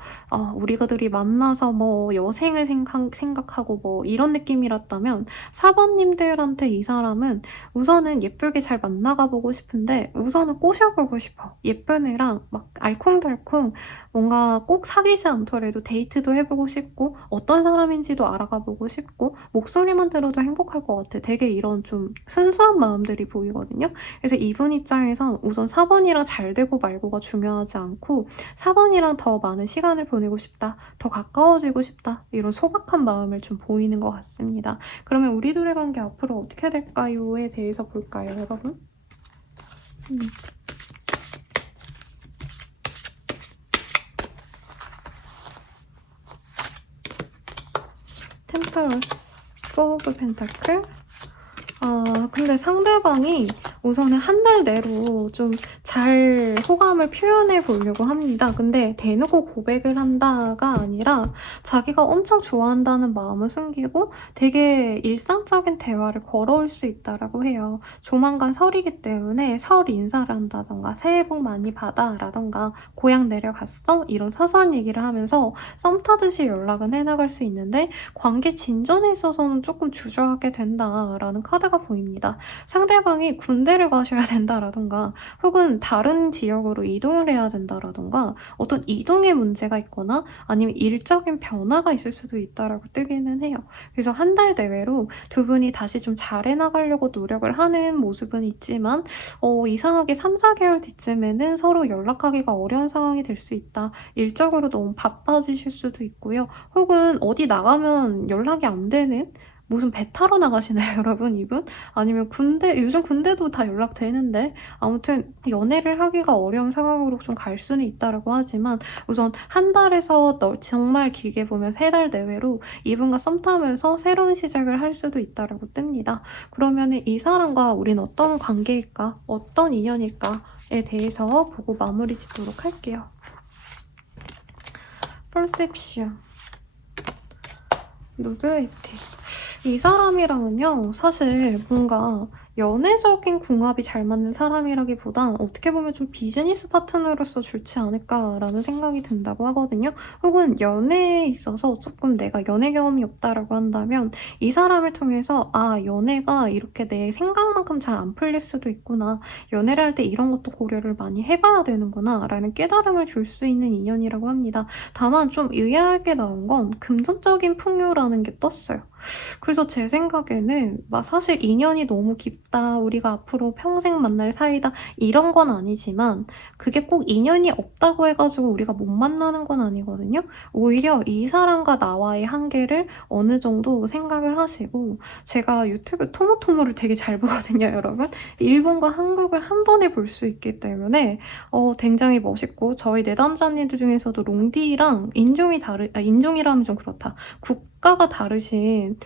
우리가들이 만나서 뭐 여생을 생각하고 뭐 이런 느낌이랐다면 4번님들한테 이 사람은 우선은 예쁘게 잘 만나가 보고 싶은데 우선은 꼬셔보고 싶어. 예쁜 애랑 막 알콩달콩 뭔가 꼭 사귀지 않더라도 데이트도 해보고 싶고 어떤 사람인지도 알아가 보고 싶고 목소리만 들어도 행복할 것 같아. 되게 이런 좀 순수한 마음들이 보이거든요. 그래서 이분 입장에선 우선 4번이랑 잘 되고 말고가 중요하지 않고 4번이랑 더 많은 시간을 보내고 싶다. 더 가까워지고 싶다. 이런 소박한 마음을 좀 보이는 것 같습니다. 그러면 우리 둘의 관계 앞으로 어떻게 될까요?에 대해서 볼까요, 여러분? 템퍼러스, 4 오브 펜타클. 근데 상대방이 우선은 한 달 내로 좀 잘 호감을 표현해 보려고 합니다. 근데 대놓고 고백을 한다가 아니라 자기가 엄청 좋아한다는 마음을 숨기고 되게 일상적인 대화를 걸어올 수 있다라고 해요. 조만간 설이기 때문에 설 인사를 한다던가 새해 복 많이 받아 라던가 고향 내려갔어? 이런 사소한 얘기를 하면서 썸 타듯이 연락은 해나갈 수 있는데 관계 진전에 있어서는 조금 주저하게 된다라는 카드가 보입니다. 상대방이 군대를 가셔야 된다라던가 혹은 다른 지역으로 이동을 해야 된다라던가 어떤 이동의 문제가 있거나 아니면 일적인 변화가 있을 수도 있다라고 뜨기는 해요. 그래서 한 달 내외로 두 분이 다시 좀 잘해 나가려고 노력을 하는 모습은 있지만 이상하게 3, 4개월 뒤쯤에는 서로 연락하기가 어려운 상황이 될 수 있다. 일적으로 너무 바빠지실 수도 있고요. 혹은 어디 나가면 연락이 안 되는 무슨 배 타러 나가시나요, 여러분, 이분? 아니면 요즘 군대도 다 연락되는데, 아무튼 연애를 하기가 어려운 상황으로 좀 갈 수는 있다라고 하지만, 우선 한 달에서 정말 길게 보면 3달 내외로 이분과 썸 타면서 새로운 시작을 할 수도 있다라고 뜹니다. 그러면은 이 사람과 우린 어떤 관계일까? 어떤 인연일까?에 대해서 보고 마무리 짓도록 할게요. Perception. 노브에티. 이 사람이랑은요, 사실 뭔가 연애적인 궁합이 잘 맞는 사람이라기보단 어떻게 보면 좀 비즈니스 파트너로서 좋지 않을까라는 생각이 든다고 하거든요. 혹은 연애에 있어서 조금 내가 연애 경험이 없다라고 한다면 이 사람을 통해서 아, 연애가 이렇게 내 생각만큼 잘 안 풀릴 수도 있구나. 연애를 할 때 이런 것도 고려를 많이 해봐야 되는구나 라는 깨달음을 줄 수 있는 인연이라고 합니다. 다만 좀 의아하게 나온 건 금전적인 풍요라는 게 떴어요. 그래서 제 생각에는 막 사실 인연이 너무 깊다, 우리가 앞으로 평생 만날 사이다 이런 건 아니지만 그게 꼭 인연이 없다고 해가지고 우리가 못 만나는 건 아니거든요. 오히려 이 사람과 나와의 한계를 어느 정도 생각을 하시고, 제가 유튜브 토모토모를 되게 잘 보거든요, 여러분. 일본과 한국을 한 번에 볼 수 있기 때문에 굉장히 멋있고, 저희 내담자님들 중에서도 롱디랑 인종이라면 좀 그렇다. 국가가 다르신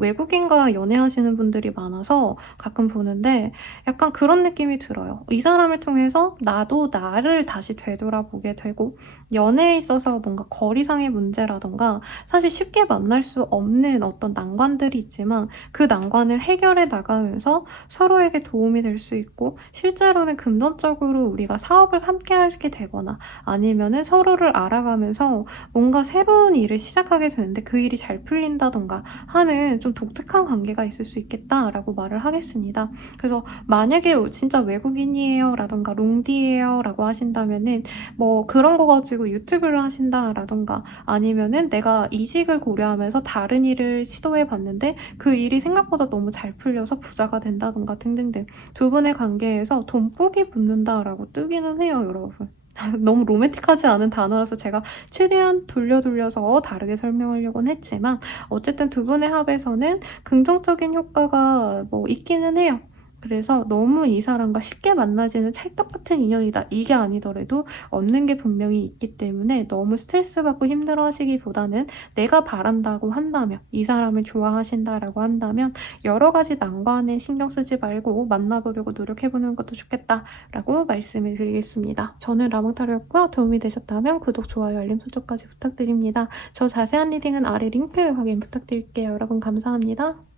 외국인과 연애하시는 분들이 많아서 가끔 보는데 약간 그런 느낌이 들어요. 이 사람을 통해서 나도 나를 다시 되돌아보게 되고, 연애에 있어서 뭔가 거리상의 문제라던가 사실 쉽게 만날 수 없는 어떤 난관들이 있지만 그 난관을 해결해 나가면서 서로에게 도움이 될 수 있고, 실제로는 금전적으로 우리가 사업을 함께 하게 되거나 아니면은 서로를 알아가면서 뭔가 새로운 일을 시작하게 되는데 그 일이 잘 풀린다던가 하는 좀 독특한 관계가 있을 수 있겠다라고 말을 하겠습니다. 그래서 만약에 진짜 외국인이에요 라던가 롱디예요 라고 하신다면은 뭐 그런 거 가지고 유튜브를 하신다라던가 아니면은 내가 이직을 고려하면서 다른 일을 시도해 봤는데 그 일이 생각보다 너무 잘 풀려서 부자가 된다던가 등등등, 두 분의 관계에서 돈복이 붙는다라고 뜨기는 해요, 여러분. 너무 로맨틱하지 않은 단어라서 제가 최대한 돌려서 다르게 설명하려고는 했지만 어쨌든 두 분의 합에서는 긍정적인 효과가 뭐 있기는 해요. 그래서 너무 이 사람과 쉽게 만나지는 찰떡 같은 인연이다, 이게 아니더라도 얻는 게 분명히 있기 때문에 너무 스트레스 받고 힘들어 하시기보다는 내가 바란다고 한다면, 이 사람을 좋아하신다라고 한다면 여러 가지 난관에 신경 쓰지 말고 만나보려고 노력해보는 것도 좋겠다라고 말씀을 드리겠습니다. 저는 라몽타로였고요. 도움이 되셨다면 구독, 좋아요, 알림 설정까지 부탁드립니다. 저 자세한 리딩은 아래 링크 확인 부탁드릴게요. 여러분 감사합니다.